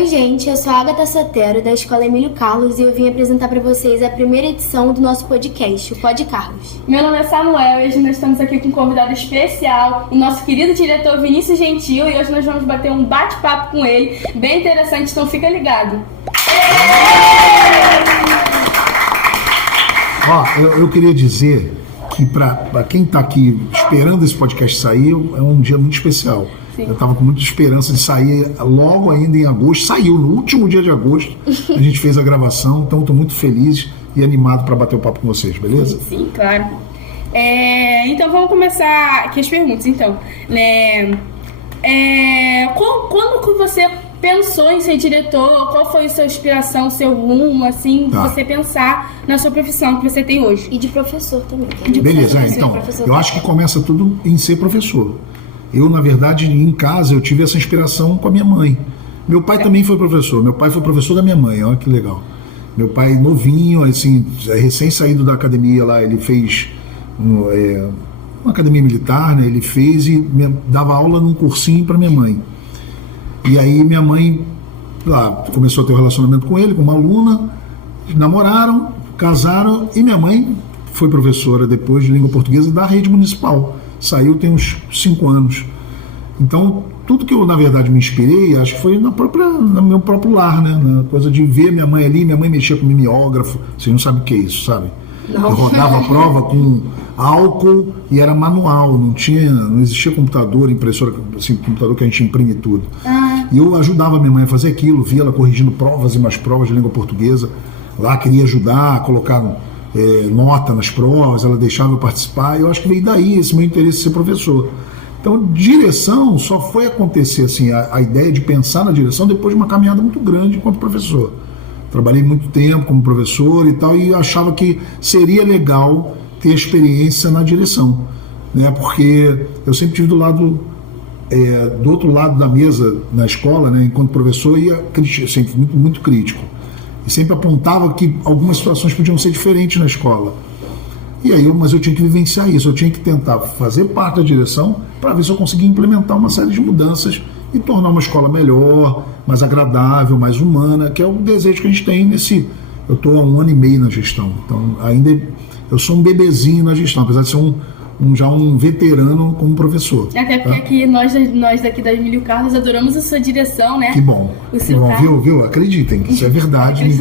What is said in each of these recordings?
Oi, gente, eu sou a Agatha Sotero, da Escola Emílio Carlos, e eu vim apresentar para vocês a primeira edição do nosso podcast, o Pod Carlos. Meu nome é Samuel e hoje nós estamos aqui com um convidado especial, o nosso querido diretor Vinícius Gentil, e hoje nós vamos bater um bate-papo com ele, bem interessante, então fica ligado. Eu queria dizer que para quem está aqui esperando esse podcast sair, é um dia muito especial. Sim. Eu estava com muita esperança de sair logo ainda em agosto. Saiu no último dia de agosto. A gente fez a gravação, então estou muito feliz e animado para bater o papo com vocês, beleza? Sim, claro. Então vamos começar aqui as perguntas. Então, quando que você pensou em ser diretor? Qual foi a sua inspiração, o seu rumo, assim, de você pensar na sua profissão que você tem hoje? E de professor também. Beleza, então, eu acho que começa tudo em ser professor. Eu, na verdade, em casa, eu tive essa inspiração com a minha mãe. Meu pai também foi professor. Meu pai foi professor da minha mãe, olha que legal. Meu pai novinho, assim, recém-saído da academia lá, ele fez uma academia militar, né? Ele fez e dava aula num cursinho para minha mãe. E aí minha mãe começou a ter um relacionamento com ele, com uma aluna, namoraram, casaram, e minha mãe foi professora depois de língua portuguesa da rede municipal. Saiu tem uns 5 anos. Então, tudo que eu, na verdade, me inspirei, acho que foi no meu próprio lar, né? Na coisa de ver minha mãe ali, minha mãe mexia com mimeógrafo, vocês não sabem o que é isso, sabe? Não. Eu rodava a prova com álcool e era manual, não existia computador, impressora, assim, computador que a gente imprime tudo. E eu ajudava minha mãe a fazer aquilo, via ela corrigindo provas e mais provas de língua portuguesa. Lá queria ajudar a colocar nota nas provas, ela deixava eu participar, e eu acho que veio daí esse meu interesse em ser professor. Então, direção só foi acontecer, assim, a ideia de pensar na direção depois de uma caminhada muito grande enquanto professor. Trabalhei muito tempo como professor e tal, e eu achava que seria legal ter experiência na direção, né? Porque eu sempre tive do outro lado da mesa na escola, né? Enquanto professor, sempre muito crítico. E sempre apontava que algumas situações podiam ser diferentes na escola. E aí, mas eu tinha que vivenciar isso, eu tinha que tentar fazer parte da direção para ver se eu conseguia implementar uma série de mudanças e tornar uma escola melhor, mais agradável, mais humana, que é o desejo que a gente tem nesse... Eu estou há 1 ano e meio na gestão, então ainda eu sou um bebezinho na gestão, apesar de ser já um veterano como professor. Até porque aqui nós daqui da Emílio Carlos adoramos a sua direção, né? Que bom, viu? Acreditem, isso é verdade.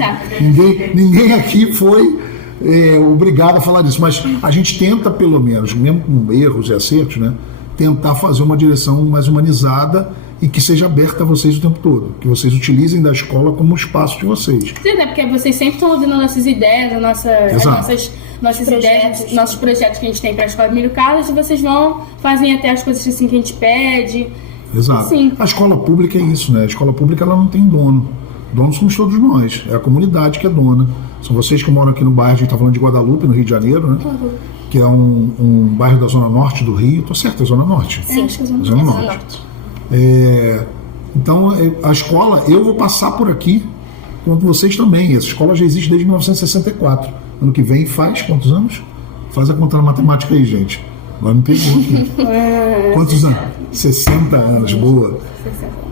Ninguém aqui foi obrigado a falar disso, mas a gente tenta, pelo menos, mesmo com erros e acertos, né, tentar fazer uma direção mais humanizada e que seja aberta a vocês o tempo todo, que vocês utilizem da escola como espaço de vocês. Sim, né? Porque vocês sempre estão ouvindo nossas ideias, nossas ideias, nossos projetos que a gente tem para a Escola Emílio Carlos, e vocês fazem até as coisas assim que a gente pede. Exato. Assim. A escola pública é isso, né? A escola pública ela não tem dono. Donos somos todos nós. É a comunidade que é dona. São vocês que moram aqui no bairro, a gente está falando de Guadalupe, no Rio de Janeiro, né? Que é um bairro da Zona Norte do Rio. Estou certo, é Zona Norte? Sim, acho que é Zona Norte. Então, a escola, eu vou passar por aqui, quanto vocês também. Essa escola já existe desde 1964. Ano que vem faz quantos anos? Faz a conta na matemática aí, gente. Agora me pegou aqui. Quantos anos? 60 anos, boa.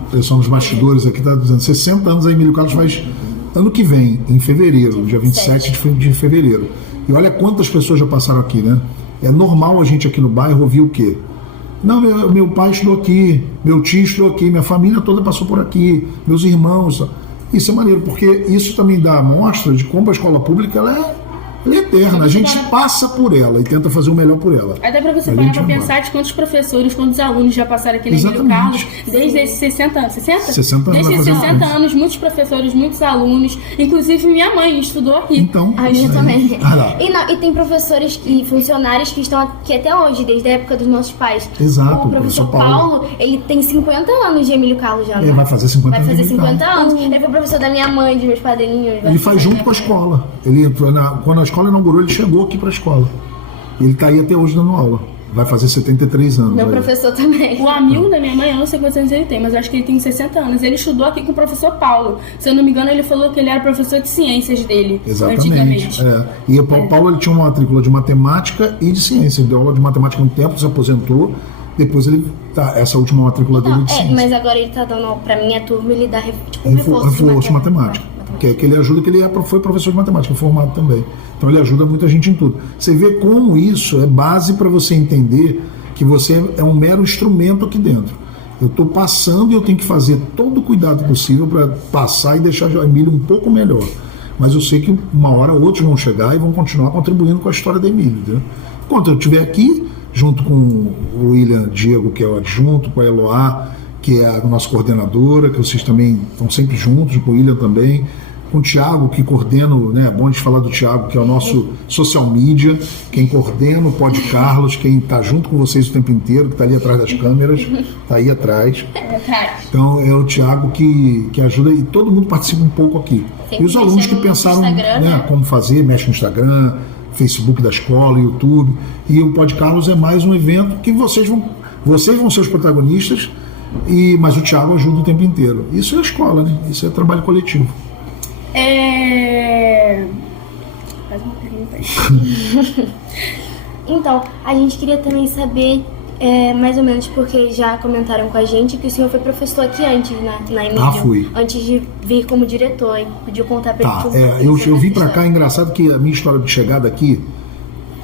O pessoal nos bastidores aqui está dizendo 60 anos, a Emílio Carlos faz ano que vem, em fevereiro, dia 27 de fevereiro. E olha quantas pessoas já passaram aqui, né? É normal a gente aqui no bairro ouvir o quê? Não, meu pai estudou aqui, meu tio estudou aqui, minha família toda passou por aqui, meus irmãos. Isso é maneiro, porque isso também dá a mostra de como a escola pública ela é eterna, a gente passa por ela e tenta fazer o melhor por ela. Até para você parar para pensar de quantos professores, quantos alunos já passaram aqui na Emílio Carlos, desde esses 60 anos. 60? 60 anos. Desde esses 60 anos, muitos professores, muitos alunos, inclusive minha mãe estudou aqui. Então, a minha também. E tem professores e funcionários que estão aqui até hoje, desde a época dos nossos pais. Exato. O professor Paulo, ele tem 50 anos de Emílio Carlos já. Ele vai fazer 50 anos. Vai fazer 50 anos. Ele foi professor da minha mãe, dos meus padrinhos. Ele faz junto com a escola. Quando a escola inaugurou, ele chegou aqui para a escola. Ele está aí até hoje dando aula. Vai fazer 73 anos. Meu professor também. O amigo da minha mãe, eu não sei quantos anos ele tem, mas eu acho que ele tem 60 anos. Ele estudou aqui com o professor Paulo. Se eu não me engano, ele falou que ele era professor de ciências dele. Exatamente. Antigamente. E o Paulo ele tinha uma matrícula de matemática e de ciência. Ele deu aula de matemática há muito tempo, se aposentou. Depois ele tá, essa última matrícula dele de ciência. Mas agora ele tá dando, pra minha turma, ele dá tipo um reforço de matemática. Que ele ajuda, que ele foi professor de matemática, formado também. Então ele ajuda muita gente em tudo. Você vê como isso é base para você entender que você é um mero instrumento aqui dentro. Eu estou passando e eu tenho que fazer todo o cuidado possível para passar e deixar o Emílio um pouco melhor. Mas eu sei que uma hora outros vão chegar e vão continuar contribuindo com a história do Emílio. Entendeu? Enquanto eu estiver aqui, junto com o William Diego, que é o adjunto, com a Eloá, que é a nossa coordenadora, que vocês também estão sempre juntos, com o William também, com o Thiago, que coordena, né, é bom de falar do Thiago, que é o nosso social media, quem coordena o Pod Carlos, quem está junto com vocês o tempo inteiro, que está ali atrás das câmeras, está aí atrás. Então é o Thiago que ajuda, e todo mundo participa um pouco aqui. E os alunos que pensaram como fazer, mexe no Instagram, Facebook da escola, YouTube, e o Pod Carlos é mais um evento que vocês vão ser os protagonistas, mas o Thiago ajuda o tempo inteiro. Isso é a escola, né? Isso é trabalho coletivo. Faz uma pergunta aí. Então, a gente queria também saber, mais ou menos, porque já comentaram com a gente que o senhor foi professor aqui antes, né, na Emílio. Fui. Antes de vir como diretor, hein? Podia contar pra gente eu vim pra cá, é engraçado que a minha história de chegada aqui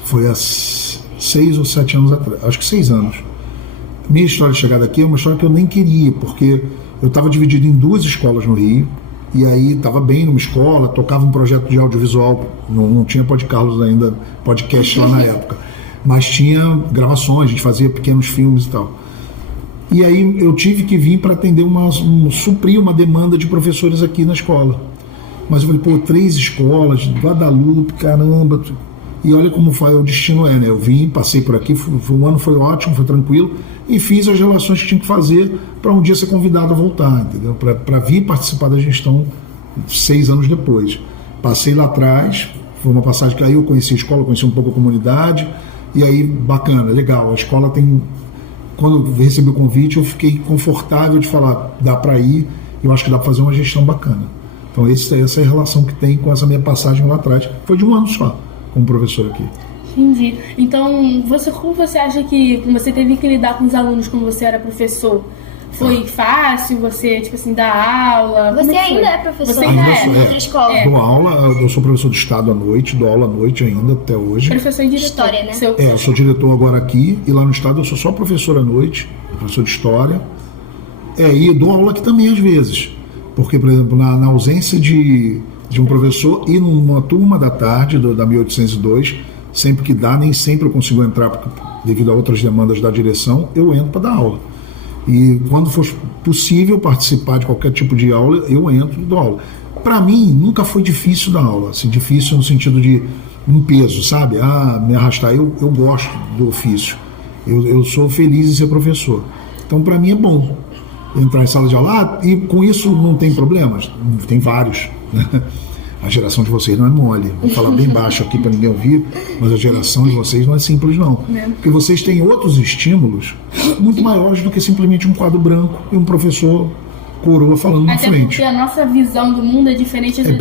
foi há 6 ou 7 anos atrás, acho que 6 anos. Minha história de chegada aqui é uma história que eu nem queria, porque eu estava dividido em 2 escolas no Rio, e aí estava bem numa escola, tocava um projeto de audiovisual, não tinha Pod Carlos ainda, podcast lá na época, mas tinha gravações, a gente fazia pequenos filmes e tal. E aí eu tive que vir para atender suprir uma demanda de professores aqui na escola. Mas eu falei, 3 escolas, Guadalupe, caramba. E olha como o destino né? Eu vim, passei por aqui, um ano foi ótimo, foi tranquilo, e fiz as relações que tinha que fazer para um dia ser convidado a voltar, entendeu? Para vir participar da gestão 6 anos depois. Passei lá atrás, foi uma passagem que aí eu conheci a escola, conheci um pouco a comunidade, e aí, bacana, legal, a escola tem... Quando eu recebi o convite, eu fiquei confortável de falar, dá para ir, eu acho que dá para fazer uma gestão bacana. Então essa é a relação que tem com essa minha passagem lá atrás. Foi de um ano só, como professor aqui. Entendi. Então, como você acha que você teve que lidar com os alunos quando você era professor? Foi fácil você, tipo assim, dar aula? Você ainda é professor, você ainda de escola. Dou aula, eu sou professor de Estado à noite, dou aula à noite ainda, até hoje. Professor e diretor. História, né? Eu sou diretor agora aqui, e lá no Estado eu sou só professor à noite, professor de História. E eu dou aula aqui também às vezes. Porque, por exemplo, na ausência de um professor e numa turma da tarde, da 1802, sempre que dá, nem sempre eu consigo entrar, porque, devido a outras demandas da direção, eu entro para dar aula. E quando for possível participar de qualquer tipo de aula, eu entro e dou aula. Para mim, nunca foi difícil dar aula, assim, difícil no sentido de um peso, sabe? Me arrastar. Eu gosto do ofício. Eu sou feliz em ser professor. Então, para mim é bom entrar em sala de aula. E com isso não tem problemas? Tem vários, né? A geração de vocês não é mole. Vou falar bem baixo aqui para ninguém ouvir, mas a geração de vocês não é simples, não. Porque vocês têm outros estímulos muito maiores do que simplesmente um quadro branco e um professor coroa falando na frente. Porque a nossa visão do mundo é diferente de vocês,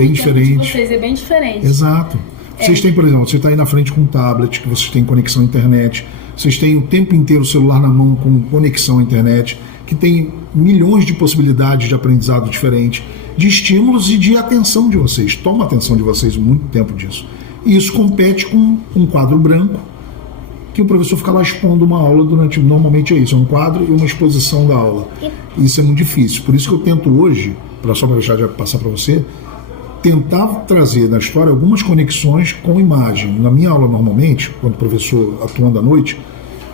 é bem diferente. Exato. Vocês têm, por exemplo, você está aí na frente com um tablet, que vocês têm conexão à internet, vocês têm o tempo inteiro o celular na mão com conexão à internet, que tem milhões de possibilidades de aprendizado diferente, de estímulos e de atenção de vocês. Toma a atenção de vocês muito tempo disso. E isso compete com um quadro branco, que o professor fica lá expondo uma aula durante... Normalmente é isso, é um quadro e uma exposição da aula. Isso é muito difícil. Por isso que eu tento hoje, só para deixar de passar para você, tentar trazer na história algumas conexões com imagem. Na minha aula, normalmente, quando o professor atuando à noite,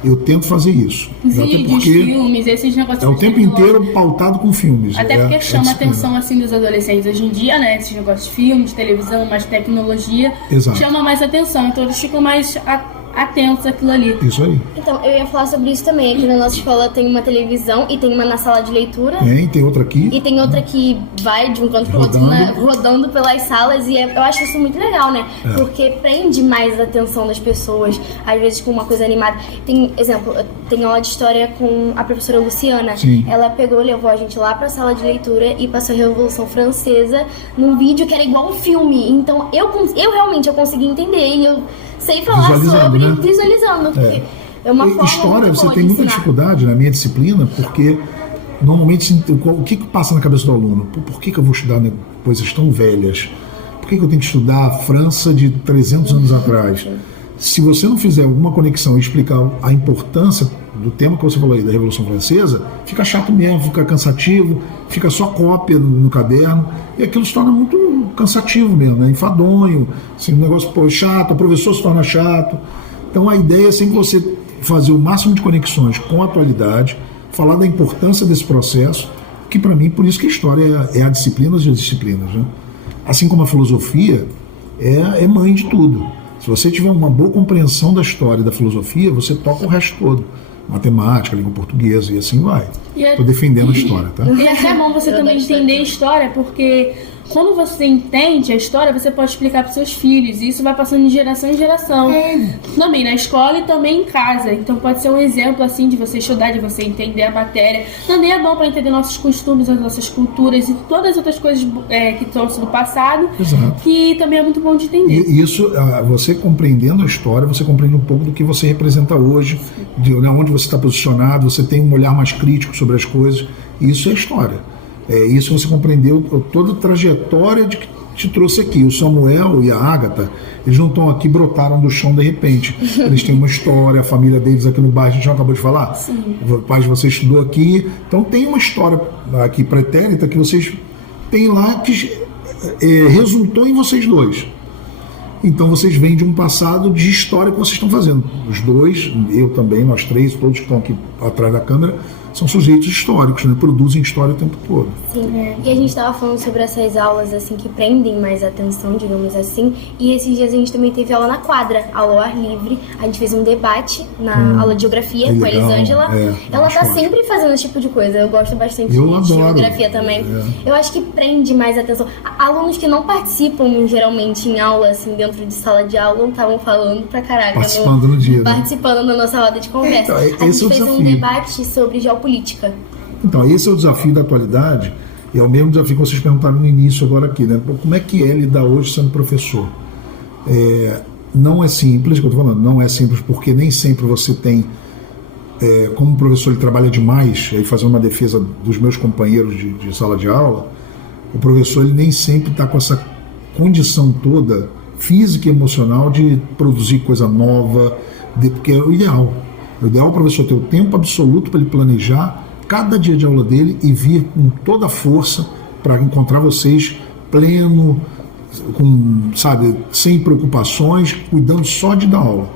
eu tento fazer isso. Vídeos, filmes, esses negócios. É o tempo inteiro pautado com filmes. Até porque chama a atenção assim dos adolescentes hoje em dia, né? Esses negócios de filmes, televisão, mais tecnologia. Exato. Chama mais atenção, então eles ficam mais atentos àquilo ali. Isso aí. Então, eu ia falar sobre isso também. Aqui na nossa escola tem uma televisão e tem uma na sala de leitura. Tem outra aqui. E tem outra que vai de um canto pro outro, né, rodando pelas salas. E eu acho isso muito legal, né? Porque prende mais a atenção das pessoas, às vezes com uma coisa animada. Tem, exemplo, tem aula de história com a professora Luciana. Sim. Ela levou a gente lá pra sala de leitura e passou a Revolução Francesa num vídeo que era igual um filme. Então, eu realmente consegui entender e eu sei falar sobre, né? Visualizando. Porque é uma forma história, muito você boa tem de muita ensinar. dificuldade na minha disciplina, porque normalmente o que passa na cabeça do aluno? Por que eu vou estudar coisas tão velhas? Por que eu tenho que estudar a França de 300 anos atrás? Se você não fizer alguma conexão e explicar a importância do tema que você falou aí, da Revolução Francesa, fica chato mesmo, fica cansativo, fica só cópia no caderno, e aquilo se torna muito cansativo mesmo, né? Enfadonho, assim, um negócio chato, o professor se torna chato. Então a ideia é sempre você fazer o máximo de conexões com a atualidade, falar da importância desse processo, que para mim, por isso que a história é a disciplina das disciplinas, né? Assim como a filosofia é mãe de tudo. Se você tiver uma boa compreensão da história e da filosofia, você toca o resto todo. Matemática, língua portuguesa e assim vai. Estou defendendo a história, tá? E é até bom você também entender a história, porque quando você entende a história, você pode explicar para seus filhos. E isso vai passando de geração em geração. Também na escola e também em casa. Então pode ser um exemplo assim de você estudar, de você entender a matéria. Também é bom para entender nossos costumes, as nossas culturas e todas as outras coisas que trouxe do passado. Exato. Que também é muito bom de entender. E isso, você compreendendo a história, você compreende um pouco do que você representa hoje, de onde você está posicionado, você tem um olhar mais crítico sobre as coisas. Isso é história. Isso você compreendeu toda a trajetória de que te trouxe aqui. O Samuel e a Ágata, eles não estão aqui, brotaram do chão de repente. Eles têm uma história, a família deles aqui no bairro, a gente já acabou de falar. Sim. O pai de vocês estudou aqui. Então tem uma história aqui pretérita que vocês têm lá que resultou em vocês dois. Então vocês vêm de um passado de história que vocês estão fazendo. Os dois, eu também, nós três, todos que estão aqui atrás da câmera, são sujeitos históricos, né? Produzem história o tempo todo. Sim, e a gente estava falando sobre essas aulas assim que prendem mais atenção, digamos assim, e esses dias a gente também teve aula na quadra, aula ao ar livre, a gente fez um debate na aula de geografia com a Elisângela. Ela tá sempre fazendo esse tipo de coisa, eu gosto bastante de geografia também. Eu acho que prende mais atenção. Alunos que não participam geralmente em aula, assim, dentro de sala de aula, não estavam falando pra caraca. Participando no dia, participando da nossa roda de conversa. Então, a gente fez um debate sobre geopolítica. Então, esse é o desafio da atualidade, e é o mesmo desafio que vocês perguntaram no início agora aqui, né? Como é que é lidar hoje sendo professor? Não é simples, que eu estou falando, não é simples porque nem sempre você tem, como o professor ele trabalha demais, aí fazendo uma defesa dos meus companheiros de sala de aula, o professor ele nem sempre está com essa condição toda física e emocional de produzir coisa nova, porque é o ideal. O ideal é o professor ter o tempo absoluto para ele planejar cada dia de aula dele e vir com toda a força para encontrar vocês pleno, sem preocupações, cuidando só de dar aula.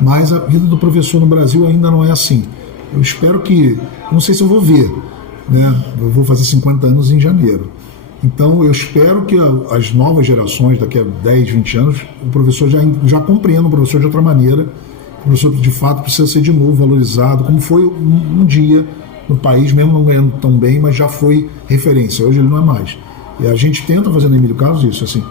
Mas a vida do professor no Brasil ainda não é assim. Eu espero que, não sei se eu vou ver, né? Eu vou fazer 50 anos em janeiro. Então eu espero que as novas gerações, daqui a 10, 20 anos, o professor já compreenda o professor de outra maneira. O professor, de fato, precisa ser de novo valorizado, como foi um dia no país, mesmo não ganhando tão bem, mas já foi referência. Hoje ele não é mais. E a gente tenta fazer no Emílio Carlos isso, assim,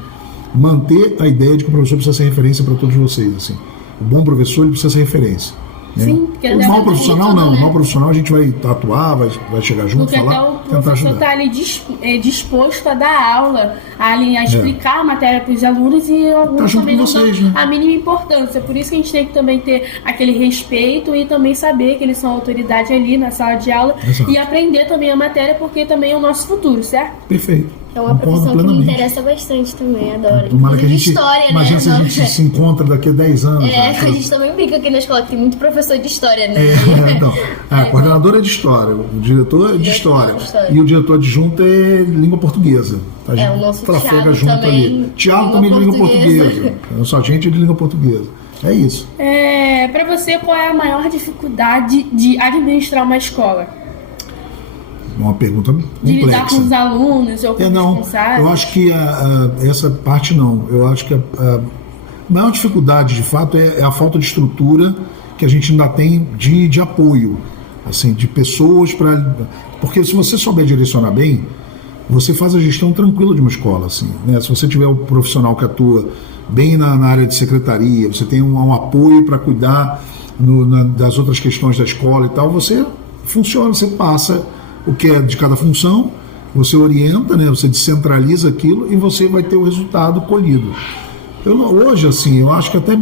manter a ideia de que o professor precisa ser referência para todos vocês. Assim. O bom professor ele precisa ser referência. Né? Sim, o mau profissional não. O mau profissional a gente vai atuar, vai chegar junto, porque falar, até o tentar professor ajudar. está ali disposto a dar aula, a explicar a matéria para os alunos e alguns também não dão a mínima importância. Por isso que a gente tem que também ter aquele respeito e também saber que eles são autoridade ali na sala de aula. Exato. E aprender também a matéria, porque também é o nosso futuro, certo? Perfeito. É uma profissão que me interessa bastante também, adoro. Tomara que a gente, história, imagina, né? se a gente se encontra daqui a 10 anos. A gente também brinca aqui na escola que tem muito professor de história, né? Então, a coordenadora é de história, o diretor é de história. E o diretor adjunto é língua portuguesa. O nosso Thiago junto também. Ali. Thiago também de língua portuguesa. Só gente de língua portuguesa. É isso. Para você, qual é a maior dificuldade de administrar uma escola? Uma pergunta complexa. De lidar com os alunos ou com os responsáveis? Eu acho que essa parte não. Eu acho que a maior dificuldade, de fato, é a falta de estrutura que a gente ainda tem de apoio, assim, de pessoas para... Porque se você souber direcionar bem, você faz a gestão tranquila de uma escola, assim, né? Se você tiver um profissional que atua bem na área de secretaria, você tem um apoio para cuidar das outras questões da escola e tal, você funciona, você passa o que é de cada função, você orienta, né? Você descentraliza aquilo e você vai ter o resultado colhido. Hoje, assim, eu acho que até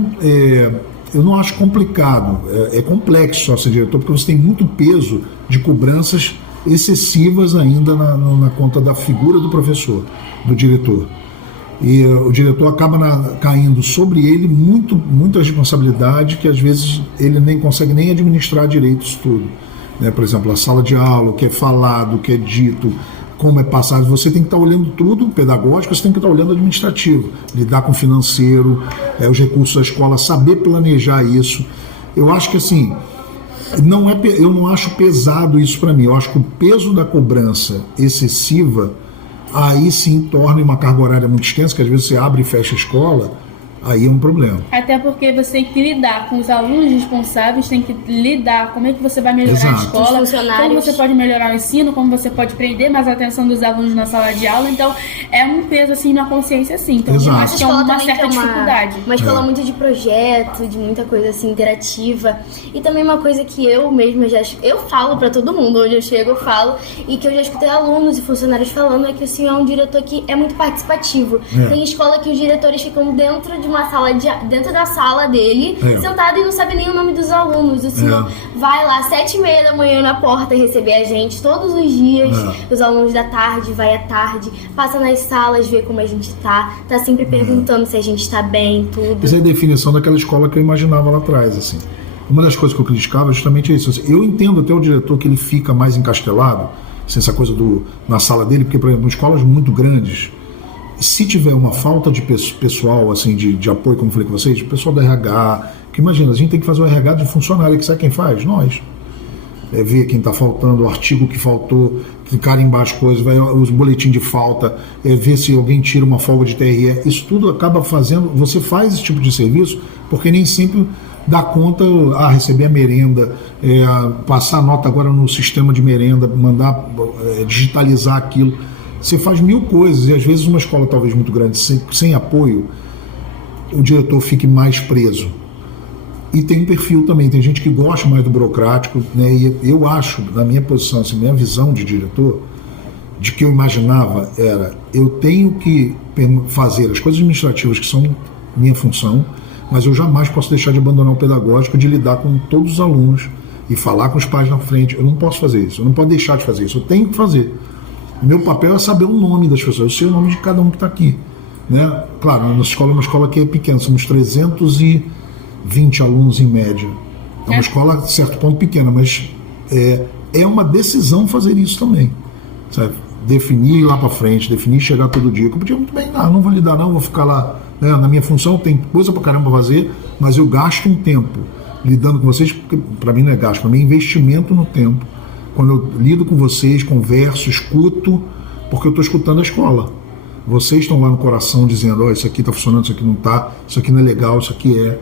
eu não acho complicado, é complexo só ser diretor, porque você tem muito peso de cobranças excessivas ainda na conta da figura do professor, do diretor. E o diretor acaba caindo sobre ele muita responsabilidade que às vezes ele nem consegue nem administrar direito isso tudo. Né? Por exemplo, a sala de aula, o que é falado, o que é dito, como é passado, você tem que estar olhando tudo pedagógico, você tem que estar olhando administrativo, lidar com o financeiro, os recursos da escola, saber planejar isso. Eu acho que assim, eu não acho pesado isso para mim, eu acho que o peso da cobrança excessiva aí sim torna uma carga horária muito extensa, que às vezes você abre e fecha a escola, aí é um problema. Até porque você tem que lidar com os alunos responsáveis, tem que lidar como é que você vai melhorar a escola, como você pode melhorar o ensino, como você pode prender mais a atenção dos alunos na sala de aula. Então, é um peso assim na consciência, assim. Então, eu acho que é uma certa dificuldade. Mas fala muito de projeto, de muita coisa assim interativa. E também uma coisa que eu mesma eu falo pra todo mundo, onde eu chego eu falo, e que eu já escutei alunos e funcionários falando, é que o senhor é um diretor que é muito participativo. Tem escola que os diretores ficam dentro dentro da sala dele, sentado e não sabe nem o nome dos alunos. O senhor vai lá 7h30 da manhã na porta receber a gente todos os dias. Os alunos da tarde, vai à tarde, passa nas salas, vê como a gente tá sempre perguntando se a gente tá bem, tudo. Essa é a definição daquela escola que eu imaginava lá atrás, assim. Uma das coisas que eu criticava justamente é isso. Eu entendo até o diretor que ele fica mais encastelado, assim, essa coisa na sala dele, porque, por exemplo, em escolas muito grandes, se tiver uma falta de pessoal, assim, de apoio, como eu falei com vocês, o pessoal do RH, que imagina, a gente tem que fazer o RH de funcionário, que sabe quem faz? Nós. Ver quem está faltando, o artigo que faltou, carimbar as coisas, os boletins de falta, ver se alguém tira uma folga de TRE, isso tudo acaba fazendo, você faz esse tipo de serviço, porque nem sempre dá conta, receber a merenda, passar a nota agora no sistema de merenda, mandar digitalizar aquilo. Você faz 1000 coisas, e às vezes uma escola talvez muito grande, sem apoio, o diretor fique mais preso. E tem um perfil também, tem gente que gosta mais do burocrático, né? E eu acho, na minha posição, assim, minha visão de diretor, de que eu imaginava era, eu tenho que fazer as coisas administrativas que são minha função, mas eu jamais posso deixar de abandonar o pedagógico, de lidar com todos os alunos e falar com os pais na frente. Eu não posso fazer isso, eu não posso deixar de fazer isso, eu tenho que fazer. Meu papel é saber o nome das pessoas, eu sei o nome de cada um que está aqui, né? Claro, a nossa escola é uma escola que é pequena, somos 320 alunos em média. É uma escola, a certo ponto, pequena, mas é uma decisão fazer isso também, sabe? Definir lá para frente, definir chegar todo dia. Eu podia muito bem, não vou lidar não, vou ficar lá, né? Na minha função tem coisa para caramba fazer, mas eu gasto um tempo lidando com vocês, porque para mim não é gasto, para mim é investimento no tempo. Quando eu lido com vocês, converso, escuto, porque eu estou escutando a escola. Vocês estão lá no coração dizendo, isso aqui está funcionando, isso aqui não está, isso aqui não é legal, isso aqui é.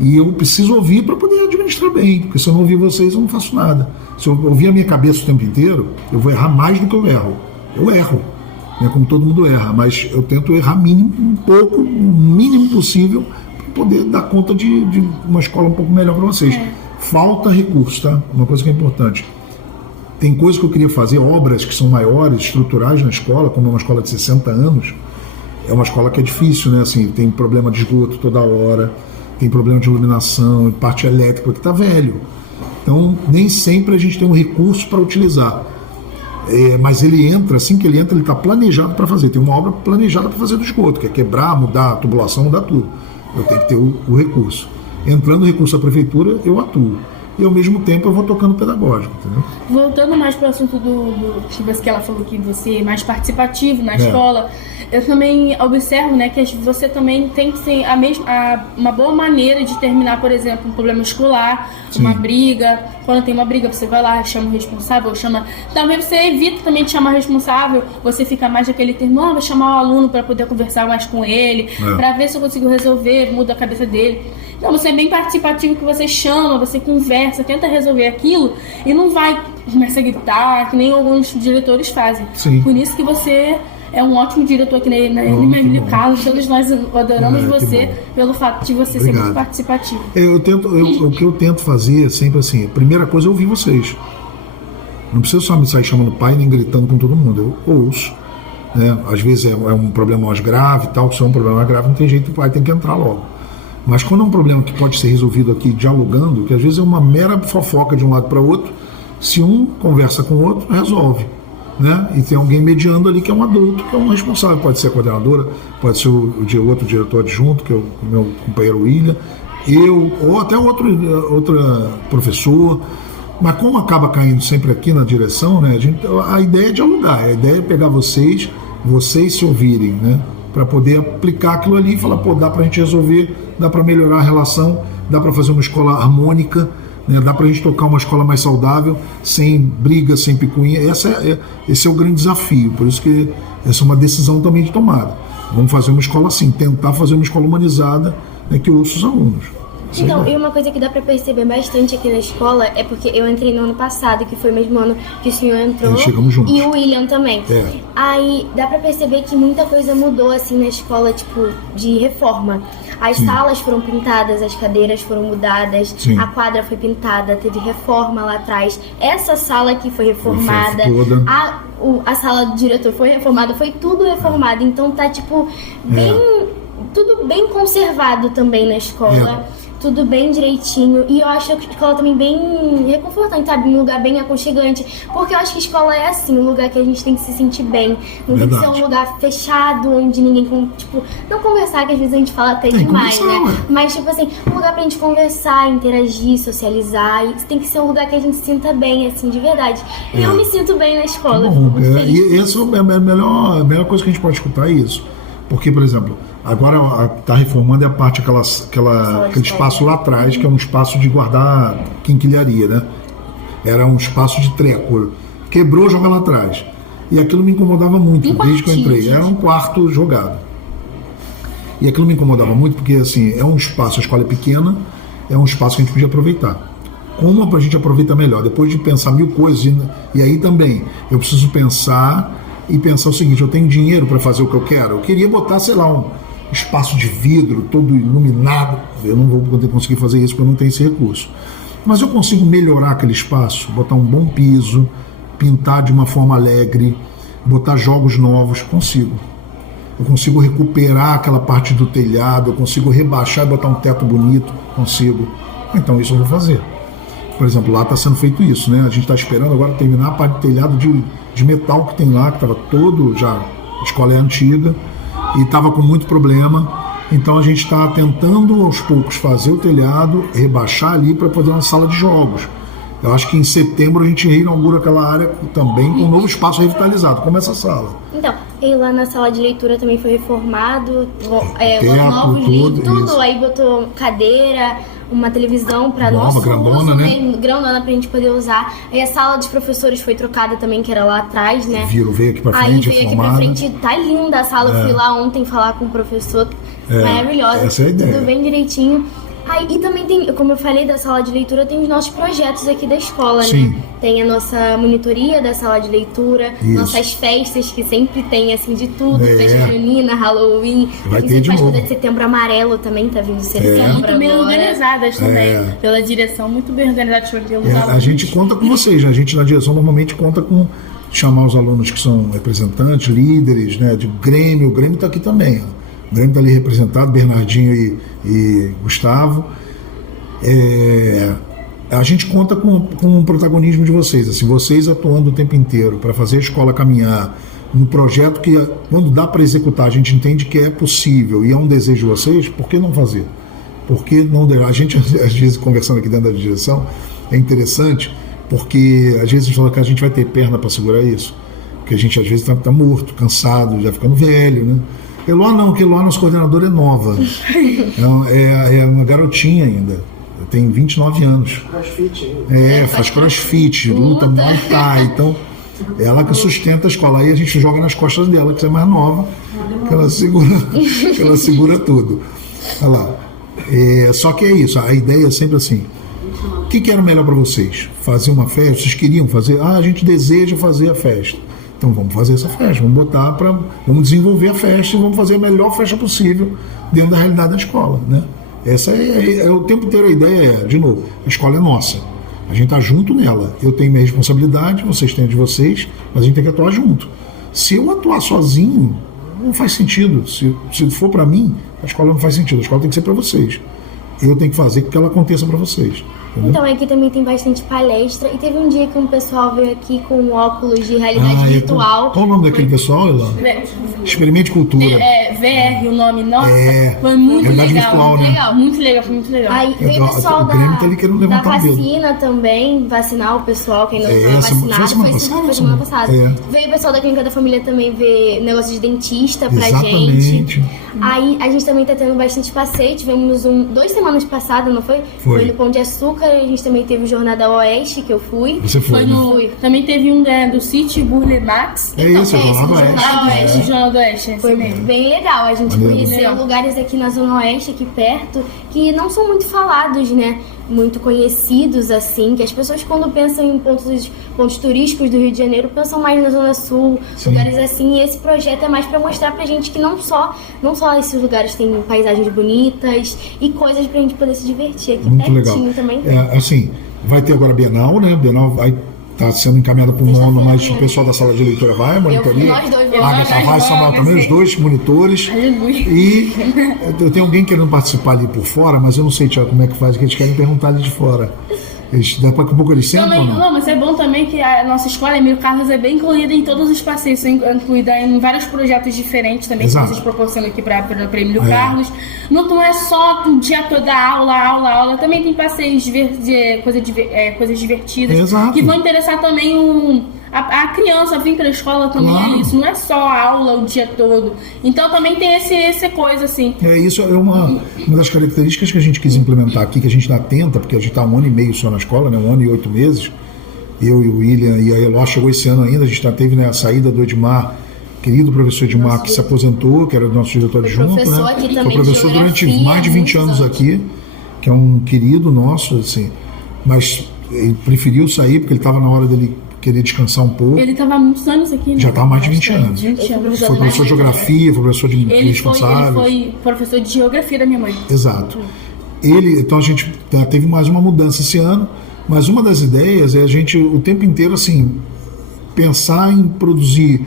E eu preciso ouvir para poder administrar bem, porque se eu não ouvir vocês, eu não faço nada. Se eu ouvir a minha cabeça o tempo inteiro, eu vou errar mais do que eu erro. Eu erro, né, como todo mundo erra, mas eu tento errar um pouco, o mínimo possível, para poder dar conta de uma escola um pouco melhor para vocês. Falta recurso, tá? Uma coisa que é importante. Tem coisas que eu queria fazer, obras que são maiores, estruturais na escola, como uma escola de 60 anos, é uma escola que é difícil, né? Assim, tem problema de esgoto toda hora, tem problema de iluminação, parte elétrica, que está velho. Então, nem sempre a gente tem um recurso para utilizar. Mas ele entra, assim que ele entra, ele está planejado para fazer. Tem uma obra planejada para fazer do esgoto, que é quebrar, mudar a tubulação, mudar tudo. Eu tenho que ter o recurso. Entrando o recurso da prefeitura, eu atuo. E ao mesmo tempo eu vou tocando pedagógico, entendeu? Voltando mais para o assunto que ela falou que você é mais participativo na escola, eu também observo, né, que você também tem que ter uma boa maneira de terminar, por exemplo, um problema escolar, uma briga. Quando tem uma briga, você vai lá, chama o responsável, talvez você evita também de chamar o responsável, você fica mais daquele termo, vai chamar o aluno para poder conversar mais com ele, para ver se eu consigo resolver, muda a cabeça dele. Então você é bem participativo, que você chama, você conversa, tenta resolver aquilo e não vai começar a gritar, que nem alguns diretores fazem. Sim. Por isso que você é um ótimo diretor, que nem no caso, todos nós adoramos você pelo fato de você ser muito participativo. O que eu tento fazer é sempre assim, a primeira coisa é ouvir vocês. Não preciso só me sair chamando pai nem gritando com todo mundo, eu ouço. Né? Às vezes é um problema mais grave, tal, se é um problema mais grave não tem jeito, o pai tem que entrar logo. Mas quando é um problema que pode ser resolvido aqui dialogando, que às vezes é uma mera fofoca de um lado para o outro, se um conversa com o outro, resolve. Né? E tem alguém mediando ali que é um adulto, que é um responsável. Pode ser a coordenadora, pode ser o outro diretor adjunto, que é o meu companheiro William, eu, ou até outro professor. Mas como acaba caindo sempre aqui na direção, né, a ideia é dialogar, a ideia é pegar vocês se ouvirem, né, para poder aplicar aquilo ali e falar, pô, dá para a gente resolver, dá para melhorar a relação, dá para fazer uma escola harmônica, né, dá para a gente tocar uma escola mais saudável, sem briga, sem picuinha. Esse é o grande desafio, por isso que essa é uma decisão também de tomada. Vamos fazer uma escola assim, tentar fazer uma escola humanizada, né, que ouça os alunos. Então, e uma coisa que dá pra perceber bastante aqui na escola é porque eu entrei no ano passado, que foi o mesmo ano que o senhor entrou, chegamos juntos. E o William também. É. Aí dá pra perceber que muita coisa mudou assim na escola, tipo, de reforma. As salas foram pintadas, as cadeiras foram mudadas, a quadra foi pintada, teve reforma lá atrás. Essa sala aqui foi reformada, a sala do diretor foi reformada, foi tudo reformado. Então tá, tipo, tudo bem conservado também na escola. Tudo bem direitinho, e eu acho a escola também bem reconfortante, sabe? Um lugar bem aconchegante, porque eu acho que a escola é assim, um lugar que a gente tem que se sentir bem, não tem que ser um lugar fechado, onde ninguém, tipo, não conversar, que às vezes a gente fala até demais, né? Mas, tipo assim, um lugar pra gente conversar, interagir, socializar, e tem que ser um lugar que a gente se sinta bem, assim, de verdade. E eu me sinto bem na escola. E essa é a melhor coisa que a gente pode escutar, é isso. Porque, por exemplo, agora está reformando a parte, aquele espaço lá atrás, que é um espaço de guardar quinquilharia, né? Era um espaço de treco. Quebrou, joga lá atrás. E aquilo me incomodava muito, desde que eu entrei. Era um quarto jogado. E aquilo me incomodava muito porque, assim, é um espaço, a escola é pequena, é um espaço que a gente podia aproveitar. Como a gente aproveita melhor? Depois de pensar mil coisas, e aí também, eu preciso pensar o seguinte, eu tenho dinheiro para fazer o que eu quero? Eu queria botar, sei lá, um espaço de vidro todo iluminado. Eu não vou poder conseguir fazer isso porque eu não tenho esse recurso. Mas eu consigo melhorar aquele espaço, botar um bom piso, pintar de uma forma alegre, botar jogos novos, consigo. Eu consigo recuperar aquela parte do telhado, eu consigo rebaixar e botar um teto bonito, consigo. Então isso eu vou fazer. Por exemplo, lá está sendo feito isso, né? A gente está esperando agora terminar a parte do telhado de metal que tem lá, que estava todo já, a escola é antiga e estava com muito problema. Então a gente está tentando aos poucos fazer o telhado, rebaixar ali para fazer uma sala de jogos. Eu acho que em setembro a gente reinaugura aquela área também com um novo espaço revitalizado, como essa sala. Então, e lá na sala de leitura também foi reformado, novos livros, tudo, aí botou cadeira, uma televisão para nosso grandona, uso, né? Grandona pra gente poder usar. Aí a sala dos professores foi trocada também, que era lá atrás, né? Veio aqui pra frente, aí veio aqui pra frente, tá linda a sala. Eu fui lá ontem falar com o professor, maravilhosa. Essa é a ideia. Tudo bem direitinho. Aí, e também tem, como eu falei da sala de leitura, tem os nossos projetos aqui da escola, né? Tem a nossa monitoria da sala de leitura, nossas festas, que sempre tem, assim, de tudo. Festa junina, Halloween. Vai ter de novo. Festa de setembro amarelo também, tá vindo setembro. Muito bem organizadas também, pela direção, muito bem organizadas pelos alunos. A gente conta com vocês, né? A gente na direção normalmente conta com chamar os alunos que são representantes, líderes, né? De Grêmio, o Grêmio tá aqui também, ó. O Grêmio está ali representado, Bernardinho e Gustavo. A gente conta com o protagonismo de vocês, assim, vocês atuando o tempo inteiro para fazer a escola caminhar, um projeto que, quando dá para executar, a gente entende que é possível e é um desejo de vocês, por que não fazer? Por que não? A gente, às vezes, conversando aqui dentro da direção, é interessante, porque às vezes a gente fala que a gente vai ter perna para segurar isso, porque a gente às vezes está morto, cansado, já ficando velho, né? Eloá não, porque Eloá, nosso coordenador, é nova. É uma garotinha ainda. Tem 29 anos. Crossfit ainda. Faz crossfit, luta Muay Thai. Então, ela que sustenta a escola. Aí a gente joga nas costas dela, que é mais nova, que ela segura tudo. Olha lá. Só que é isso, a ideia é sempre assim. O que era melhor para vocês? Fazer uma festa? Vocês queriam fazer? A gente deseja fazer a festa. Então vamos fazer essa festa, vamos desenvolver a festa e vamos fazer a melhor festa possível dentro da realidade da escola, né? Essa é o tempo inteiro a ideia, de novo, a escola é nossa, a gente está junto nela, eu tenho minha responsabilidade, vocês têm a de vocês, mas a gente tem que atuar junto. Se eu atuar sozinho, não faz sentido. Se for para mim, a escola não faz sentido. A escola tem que ser para vocês. Eu tenho que fazer com que ela aconteça para vocês. Entendeu? Então aqui também tem bastante palestra. E teve um dia que um pessoal veio aqui com óculos de realidade virtual. Qual o nome daquele pessoal, Elan? Experimente Cultura. VR o nome, nossa. Foi muito realidade legal. Virtual, muito né? legal, muito legal, foi muito legal. Aí veio o pessoal tá ali querendo da levantar vacina também, vacinar o pessoal que ainda não está vacinado. Foi semana passada. Veio o pessoal da Clínica da Família também ver negócio de dentista pra gente. Aí a gente também tá tendo bastante passeio. Tivemos 2 semanas passadas, não foi? Foi no Pão de Açúcar. A gente também teve o Jornada Oeste, que eu fui. Você foi, né? Também teve um do Sítio Burle Marx. Isso, o Jornada Oeste. Foi bem legal. A gente conheceu lugares aqui na Zona Oeste, aqui perto, que não são muito falados, né? Muito conhecidos, assim, que as pessoas quando pensam em pontos turísticos do Rio de Janeiro, pensam mais na Zona Sul, lugares assim, e esse projeto é mais para mostrar pra gente que não só esses lugares têm paisagens bonitas e coisas pra gente poder se divertir aqui muito pertinho legal. Também. Assim, vai ter agora a Bienal, né? A Bienal vai tá sendo encaminhada para o Mono, mas o pessoal da sala de leitura vai, a monitoria. Nós dois, Agatha vai, Samuel também, os 2 monitores. E eu tenho alguém querendo participar ali por fora, mas eu não sei, Tiago, como é que faz, que eles querem perguntar ali de fora. Daqui a pouco eles sentam ou não? Não, mas é bom também que a nossa escola, Emílio Carlos, é bem incluída em todos os passeios, incluída em vários projetos diferentes também, que vocês proporcionam aqui para Emílio Carlos. Não é só o dia todo aula, também tem passeios de coisas divertidas, que vão interessar também a criança vir para a escola também. É isso, não é só a aula o dia todo. Então também tem essa coisa assim. Isso é uma das características que a gente quis implementar aqui, que a gente ainda tenta, porque a gente está 1 ano e meio só na escola, né? 1 ano e 8 meses. Eu e o William e a Eló chegou esse ano ainda, a gente já teve, né, a saída do Edmar, querido professor Edmar, que se aposentou, que era do nosso diretor adjunto, né? Foi professor durante mais de 20 anos aqui, que é um querido nosso, assim, mas ele preferiu sair porque ele estava na hora dele querer descansar um pouco. Ele estava há muitos anos aqui, né? Já está há mais de 20 anos. Foi professor de geografia, foi professor de responsável. Ele foi professor de geografia da minha mãe. Exato. Então a gente teve mais uma mudança esse ano, mas uma das ideias é a gente o tempo inteiro assim pensar em produzir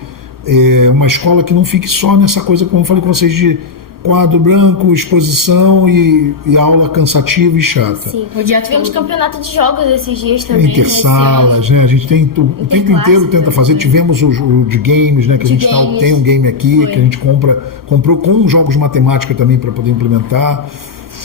uma escola que não fique só nessa coisa, como eu falei com vocês, de quadro branco, exposição e aula cansativa e chata. Sim, tivemos campeonato de jogos esses dias também. Intersalas, né? A gente tem o tempo inteiro tenta fazer. Tivemos o de games, né? Que a gente tem um game aqui que a gente comprou com jogos de matemática também para poder implementar.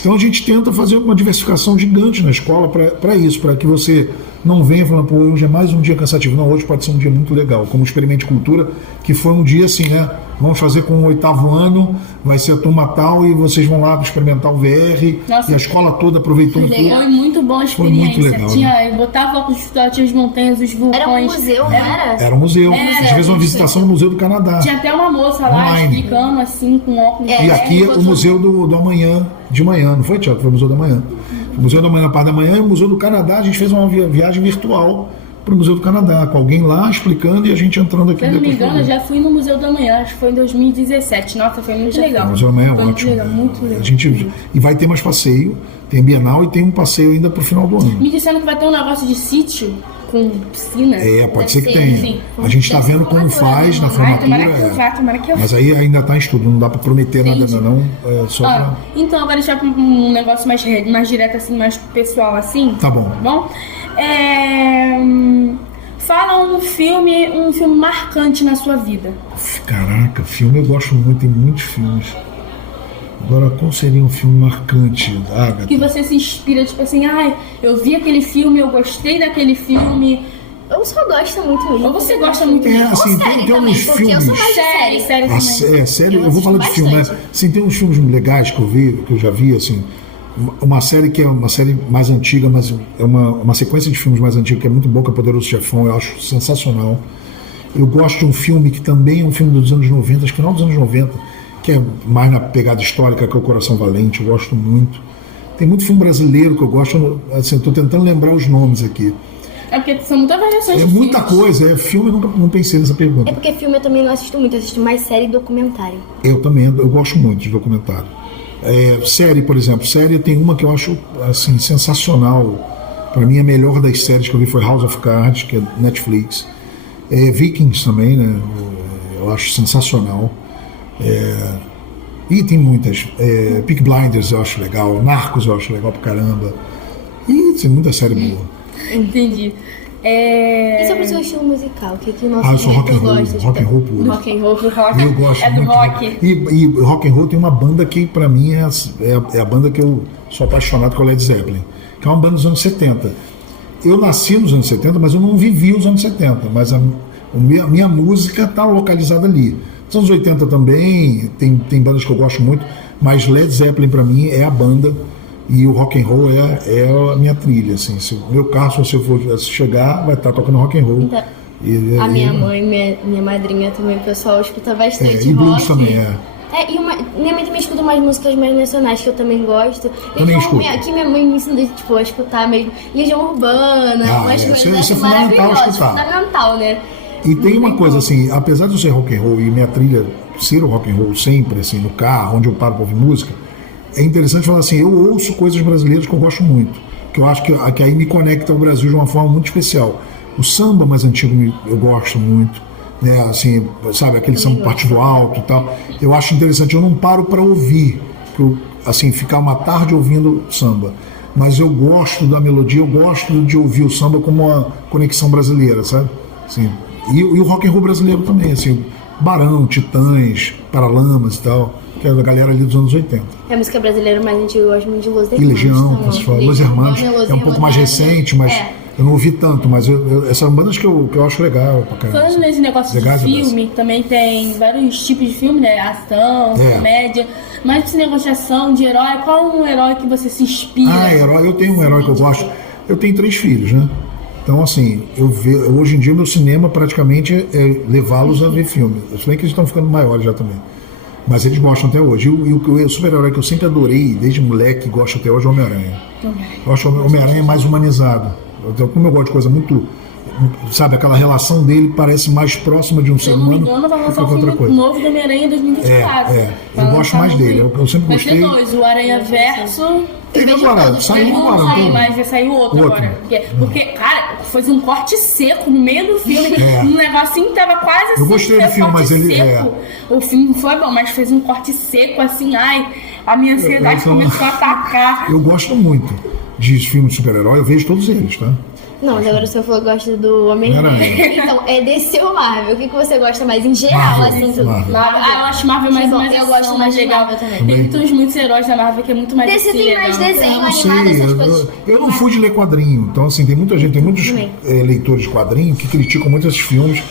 Então a gente tenta fazer uma diversificação gigante na escola para isso, para que você não venha falando, pô, hoje é mais um dia cansativo. Não, hoje pode ser um dia muito legal, como o Experimente Cultura, que foi um dia assim, né? Vamos fazer com o 8º ano, vai ser a turma tal e vocês vão lá experimentar o VR. Nossa, e a escola toda aproveitou um pouco. Foi muito bom a experiência. Foi muito legal. Eu botava óculos de futebol, tinha as montanhas, os vulcões. Era um museu, não era? Era um museu. A gente fez uma visitação no Museu do Canadá. Tinha até uma moça lá explicando assim, com óculos. E aqui é o Museu do Amanhã, de manhã, não foi, Tiago? Foi o Museu da Manhã. O Museu da Manhã, na parte da manhã, e o Museu do Canadá, a gente fez uma viagem virtual para o Museu do Canadá, com alguém lá explicando e a gente entrando aqui. Se eu não me engano, eu já fui no Museu da Manhã, acho que foi em 2017. Nossa, foi muito legal. O Museu da Manhã é ótimo. Muito legal. E vai ter mais passeio, tem Bienal e tem um passeio ainda para o final do ano. Me disseram que vai ter um negócio de sítio com piscina. Pode ser que tenha. Sim. A gente está vendo como faz na formatura. Tomara que eu mas aí ainda está em estudo, não dá para prometer nada ainda não. Então, agora já para um negócio mais direto, assim, mais pessoal, assim. Tá bom. Bom? Fala um filme marcante na sua vida. Caraca, filme eu gosto muito, tem muitos filmes. Agora, qual seria um filme marcante, Agatha? Que você se inspira, tipo assim, eu vi aquele filme, eu gostei daquele filme. Eu só gosto muito mesmo. Ou você gosta muito mesmo. Assim, tem uns filmes. Eu sou mais de série. Eu vou falar de filme, mas assim, tem uns filmes legais que eu já vi, assim. Uma série que é uma série mais antiga, mas é uma sequência de filmes mais antigos que é muito boa, que é Poderoso Chefão, eu acho sensacional. Eu gosto de um filme que também é um filme dos anos 90, acho que final dos anos 90, que é mais na pegada histórica, que é O Coração Valente, eu gosto muito. Tem muito filme brasileiro que eu gosto, assim, eu estou tentando lembrar os nomes aqui. É porque são muitas variações de muita coisa, filme eu nunca não pensei nessa pergunta. É porque filme eu também não assisto muito, eu assisto mais série e documentário. Eu também, eu gosto muito de documentário. Série, por exemplo, tem uma que eu acho assim, sensacional. Para mim a melhor das séries que eu vi foi House of Cards, que é Netflix. Vikings também, né? Eu acho sensacional. E tem muitas. Peaky Blinders eu acho legal, Narcos eu acho legal pra caramba. E tem muita série boa. Entendi. E sobre o seu estilo musical? O que o nosso Eu sou rock and roll, gosta de rock and roll puro. Rock and roll, rock. Eu gosto É do muito. rock. E rock and roll tem uma banda que pra mim é a banda que eu sou apaixonado, com o Led Zeppelin, que é uma banda dos anos 70. Eu nasci nos anos 70, mas eu não vivi os anos 70, mas a minha música está localizada ali. Nos anos 80 também tem bandas que eu gosto muito, mas Led Zeppelin pra mim é a banda, e o rock and roll é a minha trilha, assim. Se o meu carro, se eu for chegar, vai estar tocando rock and roll. Então, a minha mãe, minha madrinha também, o pessoal escuta bastante e blues rock. também, Minha mãe também escuta umas músicas mais nacionais que eu também gosto. Também escuto. Aqui minha mãe me ensinou tipo, a escutar mesmo Legião Urbana, umas coisas isso é assim, fundamental maravilhosas, escutar. fundamental, né? E tem uma coisa assim, apesar de eu ser rock and roll e minha trilha ser o rock and roll sempre, assim, no carro, onde eu paro para ouvir música, é interessante falar assim, eu ouço coisas brasileiras que eu gosto muito, que eu acho que aí me conecta ao Brasil de uma forma muito especial. O samba mais antigo eu gosto muito, né, assim, sabe, aquele samba partido alto e tal. Eu acho interessante, eu não paro para ouvir, assim, ficar uma tarde ouvindo samba. Mas eu gosto da melodia, eu gosto de ouvir o samba como uma conexão brasileira, sabe? Assim, e o rock and roll brasileiro também, assim, Barão, Titãs, Paralamas e tal, que é a galera ali dos anos 80. A música brasileira mais antiga, eu gosto muito de Los Hermanos. E Legião, como se fala, Los Hermanos, é um pouco mais recente, mas eu não ouvi tanto, mas essas são bandas que eu acho legal pra caramba. Falando nesse negócio de filme, também tem vários tipos de filme, né? Ação, comédia. Mas esse negócio de ação, de herói, qual um herói que você se inspira? Herói, eu tenho um herói que eu gosto. Eu tenho 3 filhos, né? Então, assim, hoje em dia o meu cinema praticamente é levá-los a ver filme. Eu sei que eles estão ficando maiores já também. Mas eles gostam até hoje. E o super-herói que eu sempre adorei, desde moleque, gosto até hoje, é o Homem-Aranha. Eu acho o Homem-Aranha mais humanizado. Então, como eu gosto de coisa muito... Sabe, aquela relação dele parece mais próxima de um ser humano do que outra coisa. Novo do Homem-Aranha 2024. Eu gosto mais dele. Eu sempre gostei. Vai ter 2, o Aranha Verso... Ele agora, saiu um agora. Mas vai sair outro agora. Porque, cara, foi um corte seco no meio do filme. Um negocinho que tava quase assim. Eu gostei do filme, mas ele seco. O filme foi bom, mas fez um corte seco assim. Ai, a minha ansiedade começou a atacar. Eu gosto muito de filmes de super-herói, eu vejo todos eles, tá? Não, mas agora você falou que gosta do Homem-Aranha. Então, é DC ou Marvel? O que você gosta mais em geral? Marvel, assim, Marvel. Eu acho Marvel mais eu gosto mais de Marvel também. Tem muitos heróis da Marvel que é muito mais DC tem mais desenho Eu não animado, essas coisas. Eu não fui de ler quadrinho, então assim, tem muita gente, tem muitos leitores de quadrinho que criticam muito esses filmes.